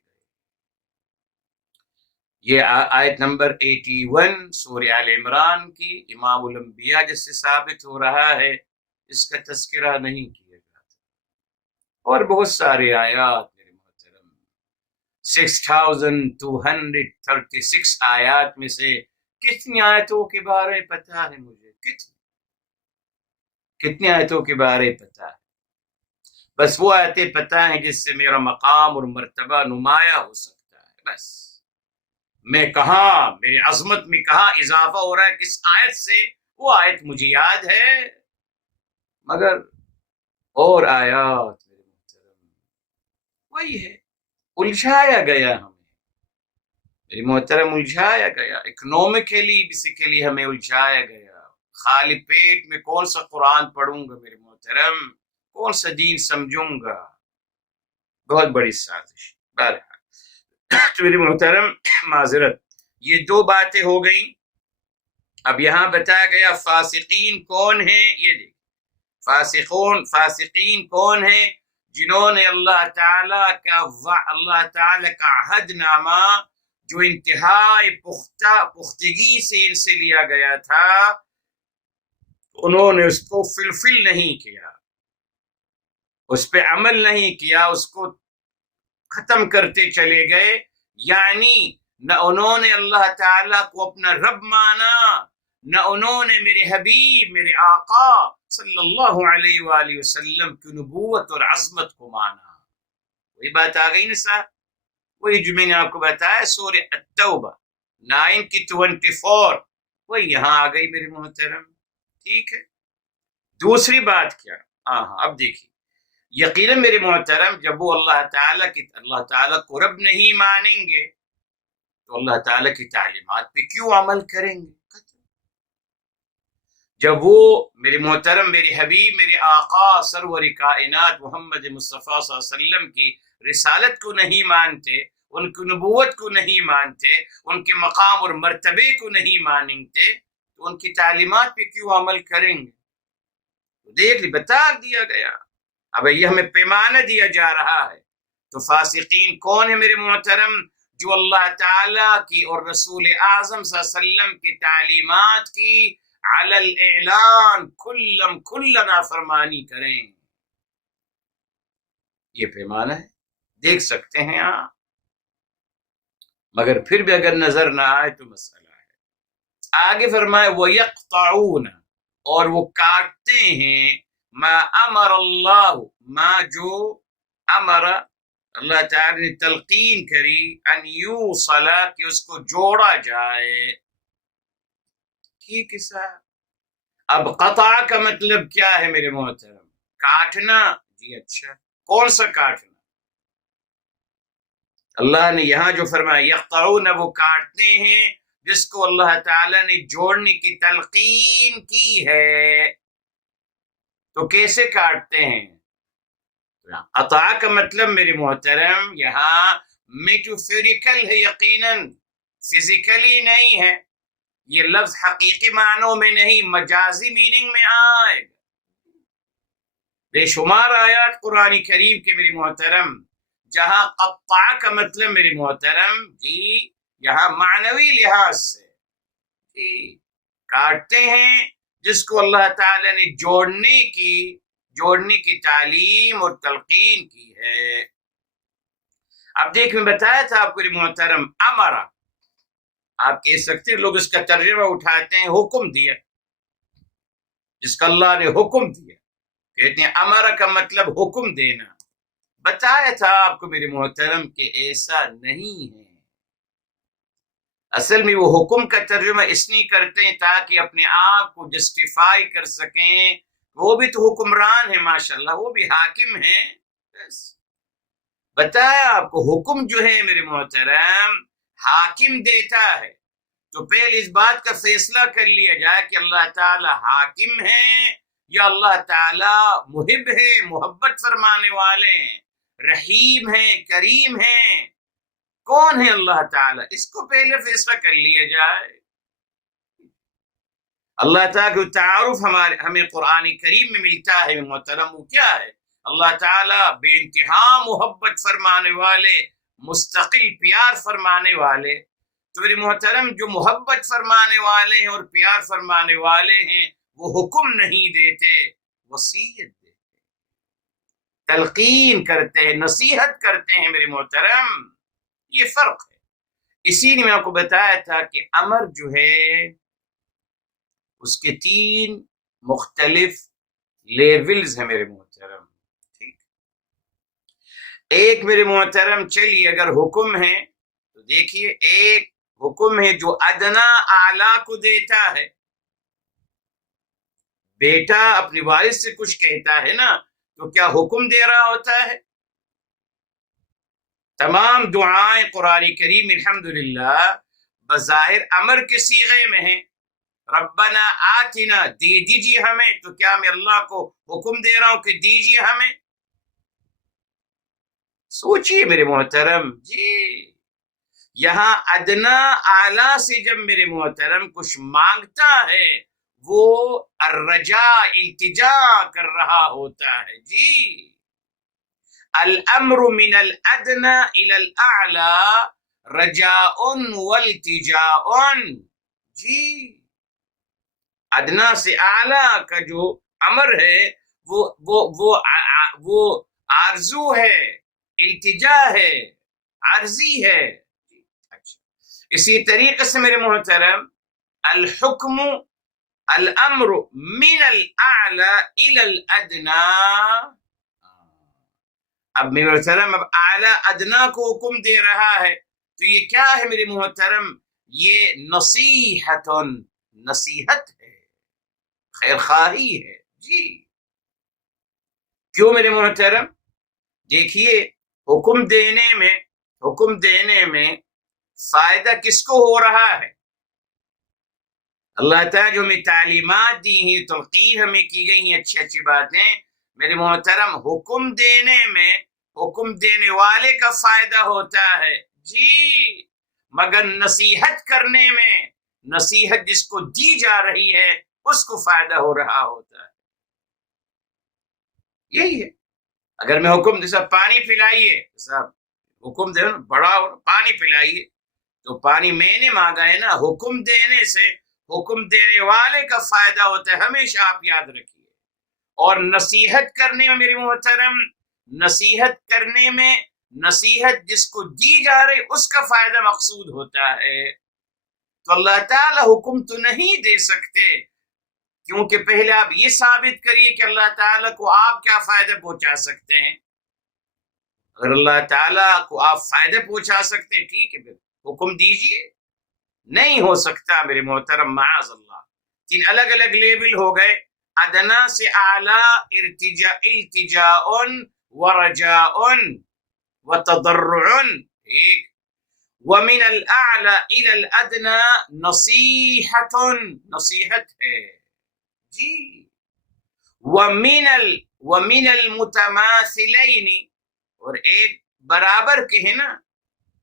یہ آیت نمبر 81 سورہ آل عمران کی امام الانبیاء جس سے ثابت ہو رہا ہے، اس کا تذکرہ نہیں کیا گیا تھا. اور بہت سارے آیات میرے محترم، 6236 آیات میں سے کتنی آیتوں کے بارے پتہ ہے مجھے؟ کتنی آیتوں کے بارے پتہ ہے؟ بس وہ آیتیں پتہ ہیں جس سے میرا مقام اور مرتبہ نمایاں ہو سکتا ہے. بس میں کہاں، میری عظمت میں کہاں اضافہ ہو رہا ہے کس آیت سے، وہ آیت مجھے یاد ہے، مگر اور آیات میرے محترم وہی ہے. الجھایا گیا ہمیں میری محترم، الجھایا گیا. اکنومکلی بیسیکلی ہمیں الجھایا گیا. خالی پیٹ میں کون سا قرآن پڑھوں گا میرے محترم، کون سا دین سمجھوں گا؟ بہت بڑی سازش. بہرحال تو میری محترم معذرت، یہ دو باتیں ہو گئیں. اب یہاں بتایا گیا فاسقین کون ہیں. یہ دیکھ، فاسقین کون ہیں؟ جنہوں نے اللہ تعالی کا عہد نامہ جو انتہائی پختگی سے ان سے لیا گیا تھا، انہوں نے اس کو فلفل نہیں کیا، اس پہ عمل نہیں کیا، اس کو ختم کرتے چلے گئے. یعنی نہ انہوں نے اللہ تعالیٰ کو اپنا رب مانا، نہ انہوں نے میرے حبیب میرے آقا صلی اللہ علیہ وآلہ وسلم کی نبوت اور عظمت کو مانا. وہی بات آ گئی نا صاحب، وہی جو میں نے آپ کو بتایا سورہ التوبہ 9 کی 24، وہی یہاں آ گئی میرے محترم. ٹھیک ہے، دوسری بات کیا؟ اب دیکھیے، یقیناً میرے محترم جب وہ اللہ تعالیٰ کو رب نہیں مانیں گے تو اللہ تعالیٰ کی تعلیمات پہ کیوں عمل کریں گے؟ جب وہ میرے محترم میرے حبیب میرے آقا سرور کائنات محمد مصطفیٰ صلی اللہ علیہ وسلم کی رسالت کو نہیں مانتے، ان کی نبوت کو نہیں مانتے، ان کے مقام اور مرتبے کو نہیں مانتے، تو ان کی تعلیمات پہ کیوں عمل کریں گے؟ دیکھ لی، بتا دیا گیا. اب یہ ہمیں پیمانہ دیا جا رہا ہے. تو فاسقین کون ہے میرے محترم؟ جو اللہ تعالیٰ کی اور رسول اعظم صلی اللہ علیہ وسلم کی تعلیمات کی علی الاعلان کھل نافرمانی کریں. یہ پیمانہ ہے، دیکھ سکتے ہیں آپ، مگر پھر بھی اگر نظر نہ آئے تو مسئلہ ہے. آگے فرمائے وَيَقْطَعُونَ، اور وہ کاٹتے ہیں ما امر اللہ، ما جو امر اللہ تعالی نے تلقین کری ان یوصل، کہ اس کو جوڑا جائے. ٹھیک ہے صاحب. اب قطع کا مطلب کیا ہے میرے محترم؟ کاٹنا. جی اچھا، کون سا کاٹنا؟ اللہ نے یہاں جو فرمایا یقطعون، وہ کاٹتے ہیں جس کو اللہ تعالی نے جوڑنے کی تلقین کی ہے. تو کیسے کاٹتے ہیں؟ قطع کا مطلب میرے محترم یہاں میٹافیریکل ہے، یقیناً فزیکلی نہیں ہے. یہ لفظ حقیقی معنوں میں نہیں، مجازی میننگ میں آئے گا. بے شمار آیات قرآن کریم کے میرے محترم، جہاں قطع کا مطلب میرے محترم جی یہاں معنوی لحاظ سے جی کاٹتے ہیں، جس کو اللہ تعالی نے جوڑنے کی تعلیم اور تلقین کی ہے۔ اب دیکھ میں بتایا تھا آپ کو میرے محترم، امرا آپ کہہ سکتے ہیں، لوگ اس کا ترجمہ اٹھاتے ہیں حکم دیا، جس کا اللہ نے حکم دیا، کہتے ہیں امرا کا مطلب حکم دینا۔ بتایا تھا آپ کو میرے محترم کہ ایسا نہیں ہے، اصل میں وہ حکم کا ترجمہ اس لیے کرتے ہیں تاکہ اپنے آپ کو جسٹیفائی کر سکیں، وہ بھی تو حکمران ہیں ماشاءاللہ، وہ بھی حاکم ہیں۔ بتایا آپ کو حکم جو ہے میرے محترم حاکم دیتا ہے، تو پہلے اس بات کا فیصلہ کر لیا جائے کہ اللہ تعالی حاکم ہے یا اللہ تعالی محب ہے، محبت فرمانے والے ہیں، رحیم ہیں، کریم ہیں، کون ہے اللہ تعالی، اس کو پہلے فیصلہ کر لیا جائے۔ اللہ تعالیٰ کا تعارف ہمیں قرآن کریم میں ملتا ہے محترم، وہ کیا ہے؟ اللہ تعالیٰ بے انتہا محبت فرمانے والے، مستقل پیار فرمانے والے۔ تو میرے محترم جو محبت فرمانے والے ہیں اور پیار فرمانے والے ہیں، وہ حکم نہیں دیتے، وصیت دیتے، تلقین کرتے ہیں، نصیحت کرتے ہیں میرے محترم، یہ فرق ہے۔ اسی لیے میں آپ کو بتایا تھا کہ امر جو ہے اس کے 3 مختلف لیولز ہیں میرے محترم، ٹھیک؟ ایک میرے محترم چلیے اگر حکم ہے تو دیکھیے، ایک حکم ہے جو ادنا اعلیٰ کو دیتا ہے، بیٹا اپنے والد سے کچھ کہتا ہے نا تو کیا حکم دے رہا ہوتا ہے؟ تمام دعائیں قرآن کریم الحمدللہ بظاہر امر کے صیغے میں ہیں، ربنا آتنا، دے دیجیے ہمیں، تو کیا میں اللہ کو حکم دے رہا ہوں کہ دیجیے ہمیں؟ سوچئے میرے محترم جی، یہاں ادنا اعلیٰ سے جب میرے محترم کچھ مانگتا ہے، وہ الرجاء التجا کر رہا ہوتا ہے جی۔ الامر من الادنا الى الاعلی رجاء والتجاء جی، ادنا سے اعلیٰ کا جو امر ہے وہ آرزو ہے، التجا ہے، عرضی ہے۔ اسی طریقے سے میرے محترم الحکم الامر من الاعلی الى الادنا، اب میرے محترم اب اعلی ادنا کو حکم دے رہا ہے، تو یہ کیا ہے میرے محترم؟ یہ نصیحت ہے، خیر خواہی ہے جی۔ کیوں میرے محترم؟ دیکھیے حکم دینے میں فائدہ کس کو ہو رہا ہے؟ اللہ تعالیٰ جو ہمیں تعلیمات دی ہیں، تلقین ہمیں کی گئی ہیں اچھی اچھی باتیں، میرے محترم حکم دینے میں حکم دینے والے کا فائدہ ہوتا ہے جی، مگر نصیحت کرنے میں، نصیحت جس کو دی جا رہی ہے اس کو فائدہ ہو رہا ہوتا ہے۔ یہی ہے، اگر میں حکم دے صاحب پانی پلائیے، صاحب حکم دے بڑا پانی پلائیے، تو پانی میں نے مانگا ہے نا، حکم دینے سے حکم دینے والے کا فائدہ ہوتا ہے، ہمیشہ آپ یاد رکھیے۔ اور نصیحت کرنے میں میرے محترم، نصیحت جس کو دی جا رہی اس کا فائدہ مقصود ہوتا ہے۔ تو اللہ تعالی حکم تو نہیں دے سکتے، کیونکہ پہلے آپ یہ ثابت کریے کہ اللہ تعالیٰ کو آپ کیا فائدہ پہنچا سکتے ہیں۔ اگر اللہ تعالیٰ کو آپ فائدہ پہنچا سکتے ہیں ٹھیک ہے، پھر حکم دیجئے۔ نہیں ہو سکتا میرے محترم، معاذ اللہ۔ 3 الگ الگ لیول ہو گئے، ادنا سے اعلیٰ التجاء ورجاء وتضرع، ٹھیک، ومن الاعلی الى الادنا نصیحت ہے جی، ومن المتماثلین، اور ایک برابر کے ہیں نا،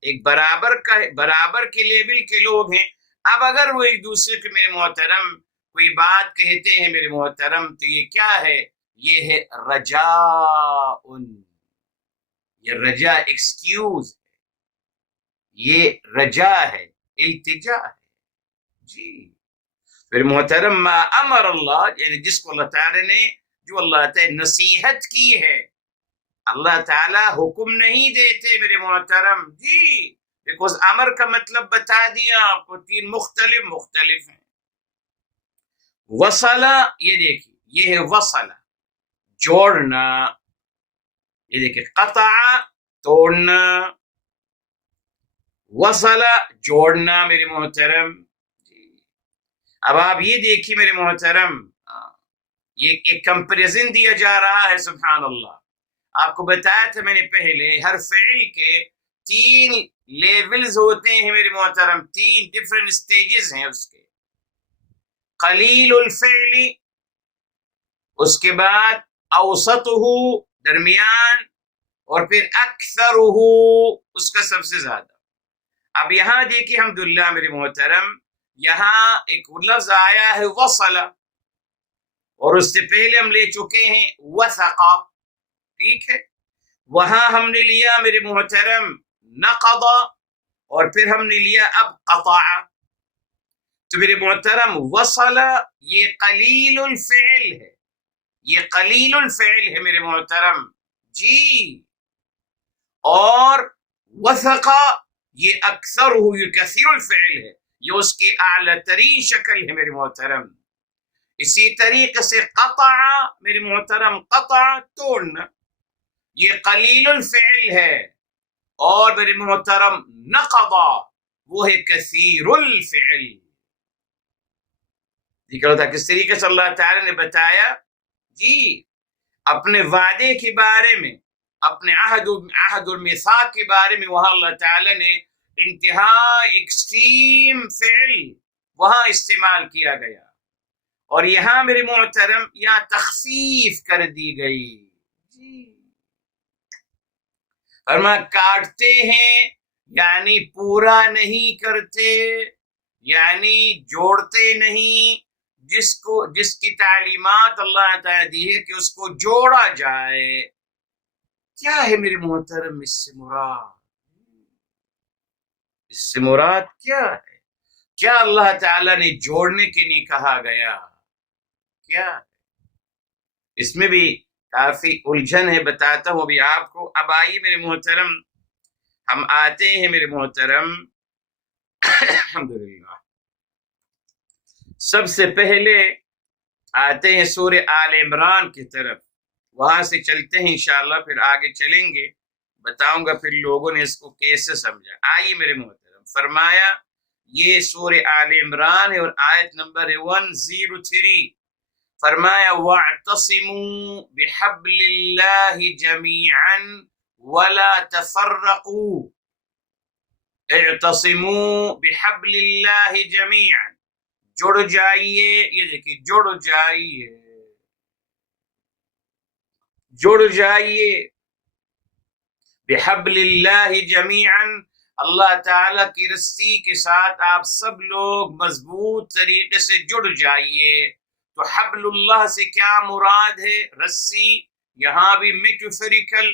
ایک برابر کے لیول کے لوگ ہیں۔ اب اگر وہ ایک دوسرے کے میرے محترم کوئی بات کہتے ہیں میرے محترم، تو یہ کیا ہے؟ یہ ہے رجاء، یہ رجا ایکسکیوز ہے، یہ رجا ہے، التجا ہے. جی پھر محترم ما امر اللہ، یعنی جس کو اللہ تعالی نے، جو اللہ تعالی نصیحت کی ہے، اللہ تعالی حکم نہیں دیتے میرے محترم. جی بیکوز امر کا مطلب بتا دیا آپ کو، تین مختلف ہیں. وصلہ، یہ دیکھیے یہ ہے وصلہ، جوڑنا. یہ دیکھیے قطع توڑنا، وصلہ جوڑنا میرے محترم. اب آپ یہ دیکھیے میرے محترم، یہ ایک کمپیریزن دیا جا رہا ہے. سبحان اللہ، آپ کو بتایا تھا میں نے پہلے، ہر فعل کے 3 لیولز ہوتے ہیں میرے محترم، 3 ڈفرنٹ سٹیجز ہیں اس کے. قلیل الفعل، اس کے بعد اوسطہ درمیان، اور پھر اکثرہ اس کا سب سے زیادہ. اب یہاں دیکھیے الحمدللہ میرے محترم، یہاں ایک لفظ آیا ہے وصلہ، اور اس سے پہلے ہم لے چکے ہیں وثقا. ٹھیک ہے، وہاں ہم نے لیا میرے محترم نقض، اور پھر ہم نے لیا اب قطع. تو میرے محترم وصل یہ قلیل الفعل ہے، یہ قلیل الفعل ہے میرے محترم. جی اور وثقا یہ اکثر ہو، یہ کثیر الفعل ہے، یہ اس کی اعلی ترین شکل ہے میرے محترم. اسی طریقے سے قطع میرے محترم، قطع توڑنا، یہ قلیل الفعل ہے. اور میرے محترم نقض وہ ہے کثیر الفعل. ذکر ہوتا کس طریقے سے اللہ تعالی نے بتایا. جی اپنے وعدے کے بارے میں، اپنے عہد المیثاق کے بارے میں، وہاں اللہ تعالی نے انتہا ایکسٹریم فعل وہاں استعمال کیا گیا، اور یہاں میرے محترم یہاں تخفیف کر دی گئی. جی فرما کاٹتے ہیں، یعنی پورا نہیں کرتے، یعنی جوڑتے نہیں. جس کی تعلیمات اللہ تعالیٰ دی ہے کہ اس کو جوڑا جائے. کیا ہے میرے محترم اس سے مراد؟ اس سے مراد کیا ہے؟ کیا اللہ تعالیٰ نے جوڑنے کے لیے کہا گیا؟ کیا اس میں بھی کافی الجھن ہے، بتاتا ہوں ابھی آپ کو. اب آئیے میرے محترم، ہم آتے ہیں میرے محترم الحمدللہ، سب سے پہلے آتے ہیں سورہ آل عمران کی طرف. وہاں سے چلتے ہیں انشاءاللہ، پھر آگے چلیں گے، بتاؤں گا پھر لوگوں نے اس کو کیسے سمجھا. آئیے میرے محترم، فرمایا یہ سورہ آل عمران ہے اور آیت نمبر 103. فرمایا وَاعْتَصِمُوا بِحَبْلِ اللَّهِ جَمِيعًا وَلَا تَفَرَّقُوا. اعتصموا بحبل اللہ جميعا، جڑ جائیے. یہ دیکھیے جڑ جائیے، جڑ جائیے بحبل اللہ جميعا، اللہ تعالی کی رسی کے ساتھ آپ سب لوگ مضبوط طریقے سے جڑ جائیے. تو حبل اللہ سے کیا مراد ہے؟ رسی. یہاں بھی میٹافریکل،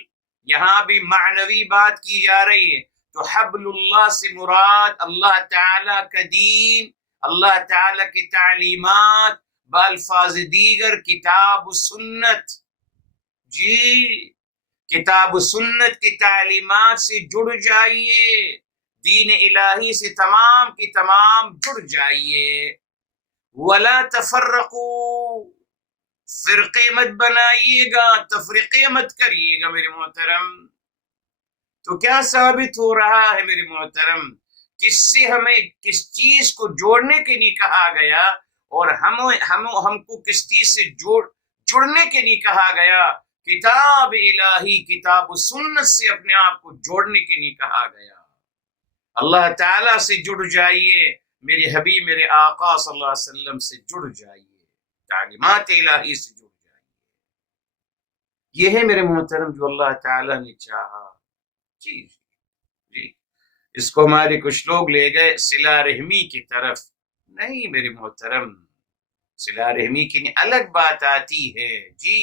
یہاں بھی معنوی بات کی جا رہی ہے. تو حبل اللہ سے مراد اللہ تعالی کا دین، اللہ تعالی کی تعلیمات، بالفاظ دیگر کتاب و سنت. جی کتاب و سنت کی تعلیمات سے جڑ جائیے، دین الہی سے تمام کی تمام جڑ جائیے. ولا تفرقوا، فرقے مت بنائیے گا، تفریقے مت کریے گا میرے محترم. تو کیا ثابت ہو رہا ہے میرے محترم؟ کس سے ہمیں کس چیز کو جوڑنے کے لیے کہا گیا، اور ہم کو کس چیز سے جڑنے کے لیے کہا گیا؟ کتاب الہی، کتاب و سنت سے اپنے آپ کو جوڑنے کے لیے کہا گیا. اللہ تعالیٰ سے جڑ جائیے، میرے حبیب میرے آقا صلی اللہ علیہ وسلم سے جڑ جائیے، تعلیمات الہی سے جڑ جائیے. یہ ہے میرے محترم جو اللہ تعالیٰ نے چاہا. جی اس کو ہمارے کچھ لوگ لے گئے صلہ رحمی کی طرف. نہیں میرے محترم، صلہ رحمی کی الگ بات آتی ہے. جی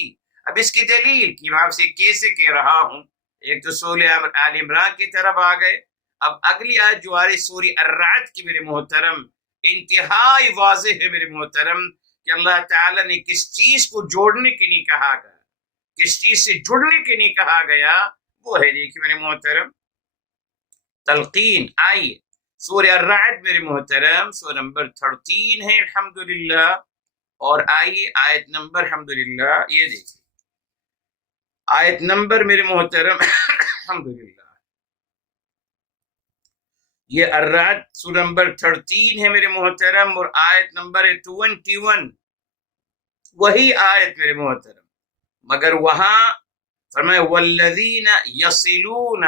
اب اس کی دلیل کہ میں آپ سے کیسے کہہ رہا ہوں، ایک تو سورہ آل عمران کی طرف آ گئے، اب اگلی آیت جو آ رہی سورہ الرعد کی میرے محترم انتہائی واضح ہے میرے محترم کہ اللہ تعالیٰ نے کس چیز کو جوڑنے کے لیے کہا گیا، کس چیز سے جڑنے کے لیے کہا گیا، وہ ہے دیکھیے میرے محترم تلقین۔ آئیے سورہ الرعد میرے محترم سورہ نمبر 13 ہے الحمدللہ، اور آئیے آیت نمبر الحمدللہ یہ دیکھیے آیت نمبر میرے محترم الحمدللہ یہ الرعد سورہ نمبر 13 ہے میرے محترم، اور آیت نمبر 21 وہی آیت میرے محترم، مگر وہاں فرمائے والذین یصلون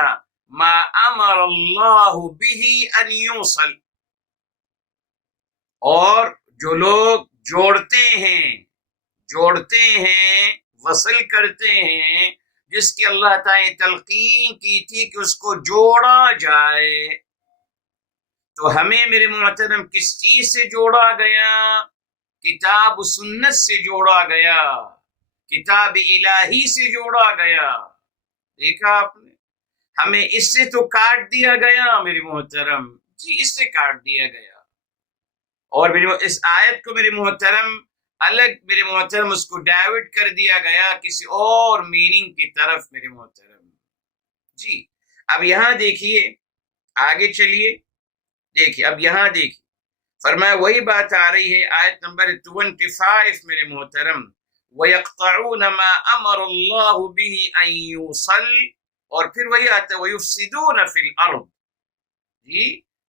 ما امر اللہ به ان یوصل، اور جو لوگ جوڑتے ہیں وصل کرتے ہیں جس کی اللہ تعالیٰ نے تلقین کی تھی کہ اس کو جوڑا جائے، تو ہمیں میرے محترم کس چیز سے جوڑا گیا؟ کتاب و سنت سے جوڑا گیا، کتاب الہی سے جوڑا گیا۔ دیکھا آپ نے، ہمیں اس سے تو کاٹ دیا گیا میرے محترم، جی اس سے کاٹ دیا گیا، اور اس آیت کو میرے محترم الگ میرے محترم اس کو ڈائیورٹ کر دیا گیا کسی اور میننگ کی طرف میرے محترم۔ جی اب یہاں دیکھیے، آگے چلیے، دیکھیے اب یہاں دیکھیے فرمایا وہی بات آ رہی ہے آیت نمبر 25 میرے محترم وَيَقْطَعُونَ مَا أَمَرَ اللَّهُ بِهِ أَن يُوصَلْ، اور پھر وہی آتا ہے وَيُفْسِدُونَ فِي الْأَرْضِ، جی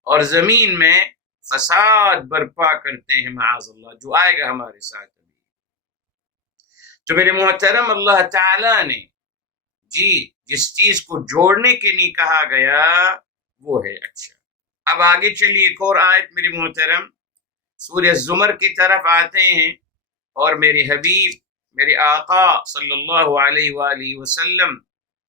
اور زمین میں فساد برپا کرتے ہیں، معاذ اللہ، جو آئے گا ہمارے ساتھ۔ تو میرے محترم اللہ تعالیٰ نے جی جس چیز کو جوڑنے کے لیے کہا گیا وہ ہے۔ اچھا اب آگے چلیے ایک اور آیت میرے محترم سورہ زمر کی طرف آتے ہیں، اور میرے حبیب میرے آقا صلی اللہ علیہ وآلہ وسلم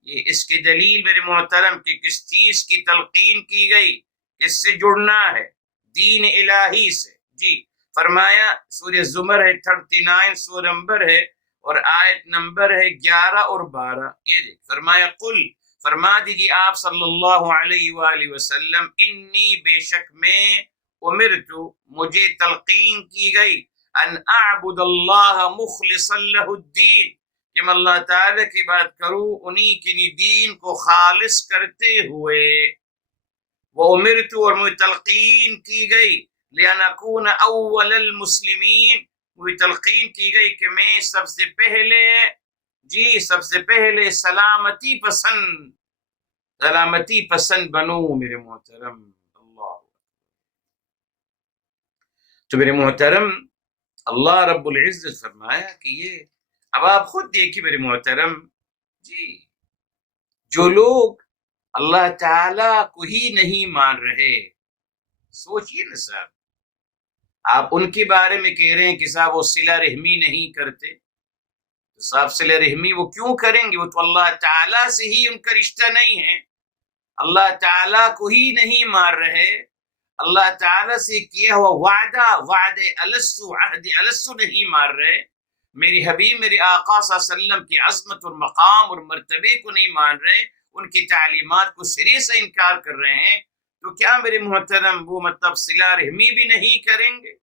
یہ اس کی دلیل میرے محترم کہ کس چیز کی تلقین کی گئی، کس سے جڑنا ہے، دین الہی سے۔ جی فرمایا سورہ زمر ہے 39 سورہ نمبر ہے، اور آیت نمبر ہے 11 اور 12، یہ دیکھ فرمایا قل، فرما دیجیے آپ صلی اللہ علیہ وآلہ وسلم انی بے شک میں امرتو مجھے تلقین کی گئی ان اعبد اللہ مخلصا لہ الدین کہ میں اللہ تعالیٰ کی بات کروں انہی کی دین کو خالص کرتے ہوئے، وہ امرتو اور مجھے تلقین کی گئی لأن اکون اول المسلمین، مجھے تلقین کی گئی کہ میں سب سے پہلے جی سب سے پہلے سلامتی پسند بنوں میرے محترم۔ اللہ تو میرے محترم اللہ رب العزت فرمایا کہ یہ اب آپ خود دیکھیے میرے محترم جی جو لوگ اللہ تعالیٰ کو ہی نہیں مان رہے، سوچئے نا صاحب، آپ ان کے بارے میں کہہ رہے ہیں کہ صاحب وہ صلہ رحمی نہیں کرتے، تو صاحب صلہ رحمی وہ کیوں کریں گے؟ وہ تو اللہ تعالیٰ سے ہی ان کا رشتہ نہیں ہے، اللہ تعالیٰ کو ہی نہیں مان رہے، اللہ تعالیٰ سے کیا ہوا وعدہ الستو عہد الستو نہیں مان رہے، میری حبیب میرے آقا صلی اللہ علیہ وسلم کی عظمت اور مقام اور مرتبے کو نہیں مان رہے، ان کی تعلیمات کو سرے سے انکار کر رہے ہیں، تو کیا میرے محترم وہ مطلب صلہ رحمی بھی نہیں کریں گے؟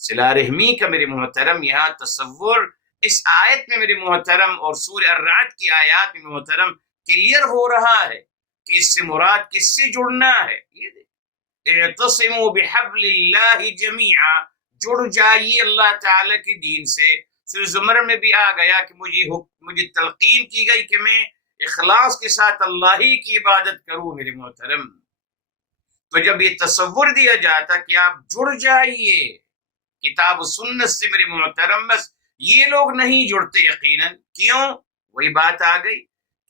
صلہ رحمی کا میرے محترم یہاں تصور اس آیت میں میرے محترم اور سورہ الرعد کی آیات میں محترم کلیئر ہو رہا ہے کہ اس سے مراد کس سے جڑنا ہے۔ یہ اعتصموا بحبل اللہ جمیعا، جڑ جائیے اللہ تعالیٰ کے دین سے۔ سورہ زمر میں بھی آ گیا کہ مجھے تلقین کی گئی کہ میں اخلاص کے ساتھ اللہ ہی کی عبادت کروں میرے محترم۔ تو جب یہ تصور دیا جاتا کہ آپ جڑ جائیے کتاب و سنت سے میرے محترم، بس یہ لوگ نہیں جڑتے یقیناً، کیوں؟ وہی بات آ گئی،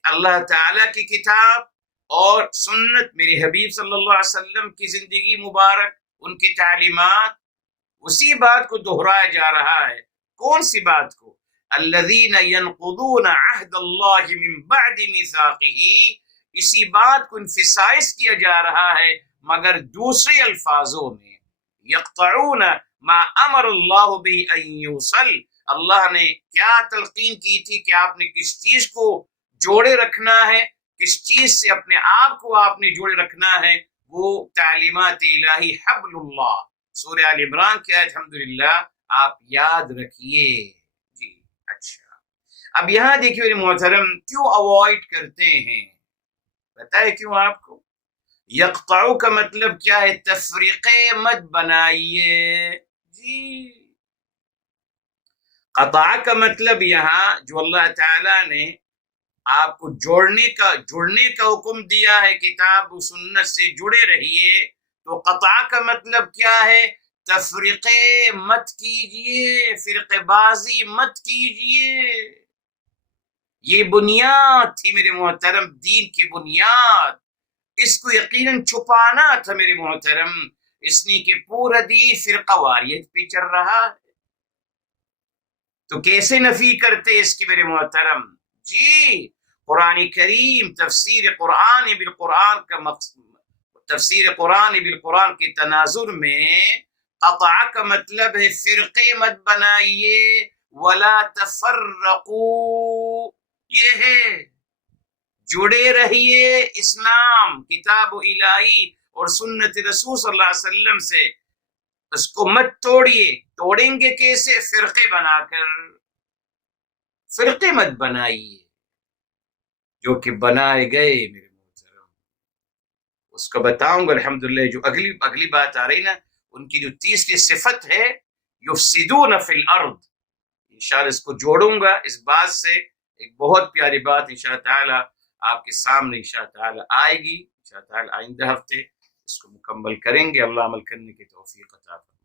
اللہ تعالیٰ کی کتاب اور سنت میرے حبیب صلی اللہ علیہ وسلم کی زندگی مبارک، ان کی تعلیمات، اسی بات کو دہرایا جا رہا ہے۔ کون سی بات کو؟ الذین ینقضون عہد اللہ من بعد میثاقہ، اسی بات کو انفسائز کیا جا رہا ہے مگر دوسرے الفاظوں میں، یقطعون ما امر اللہ به ان یوصل، اللہ نے کیا تلقین کی تھی کہ آپ نے کس چیز کو جوڑے رکھنا ہے، کس چیز سے اپنے آپ کو آپ نے جوڑے رکھنا ہے، وہ تعلیمات الہی حبل اللہ، سورہ آل عمران کی آیت الحمدللہ آپ یاد رکھیے جی۔ اچھا، اب یہاں دیکھیے میرے محترم، کیوں اوائڈ کرتے ہیں؟ پتہ ہے کیوں آپ کو؟ یقطعو کا مطلب کیا ہے؟ تفریقے مت بنائیے جی۔ قطع کا مطلب یہاں جو اللہ تعالیٰ نے آپ کو جڑنے کا حکم دیا ہے، کتاب و سنت سے جڑے رہیے، تو قطع کا مطلب کیا ہے؟ تفریقے مت کیجئے، فرقے بازی مت کیجئے۔ یہ بنیاد تھی میرے محترم، دین کی بنیاد، اس کو یقیناً چھپانا تھا میرے محترم، اس نے کہ پورا دین فرقہ واریت پہ چل رہا ہے، تو کیسے نفی کرتے اس کی میرے محترم؟ جی، قرآن کریم تفسیر قرآن بالقرآن کا تفسیر قرآن بالقرآن کے تناظر میں قطع کا مطلب ہے فرقے مت بنائیے، ولا تفرقوا، یہ ہے جڑے رہیے اسلام، کتاب الہی اور سنت رسول صلی اللہ علیہ وسلم سے، اس کو مت توڑیے۔ توڑیں گے کیسے؟ فرقے بنا کر، فرقے مت بنائیے جو کہ بنائے گئے میرے محترم، اس کا بتاؤں گا الحمدللہ۔ جو اگلی بات آ رہی نا، ان کی جو تیسری صفت ہے یفسدون فی الارض، انشاءاللہ اس کو جوڑوں گا اس بات سے، ایک بہت پیاری بات انشاءاللہ تعالی آپ کے سامنے انشاءاللہ تعالی آئے گی، انشاءاللہ تعالی آئندہ ہفتے اس کو مکمل کریں گے۔ اللہ عمل کرنے کی توفیق عطا فرمائے۔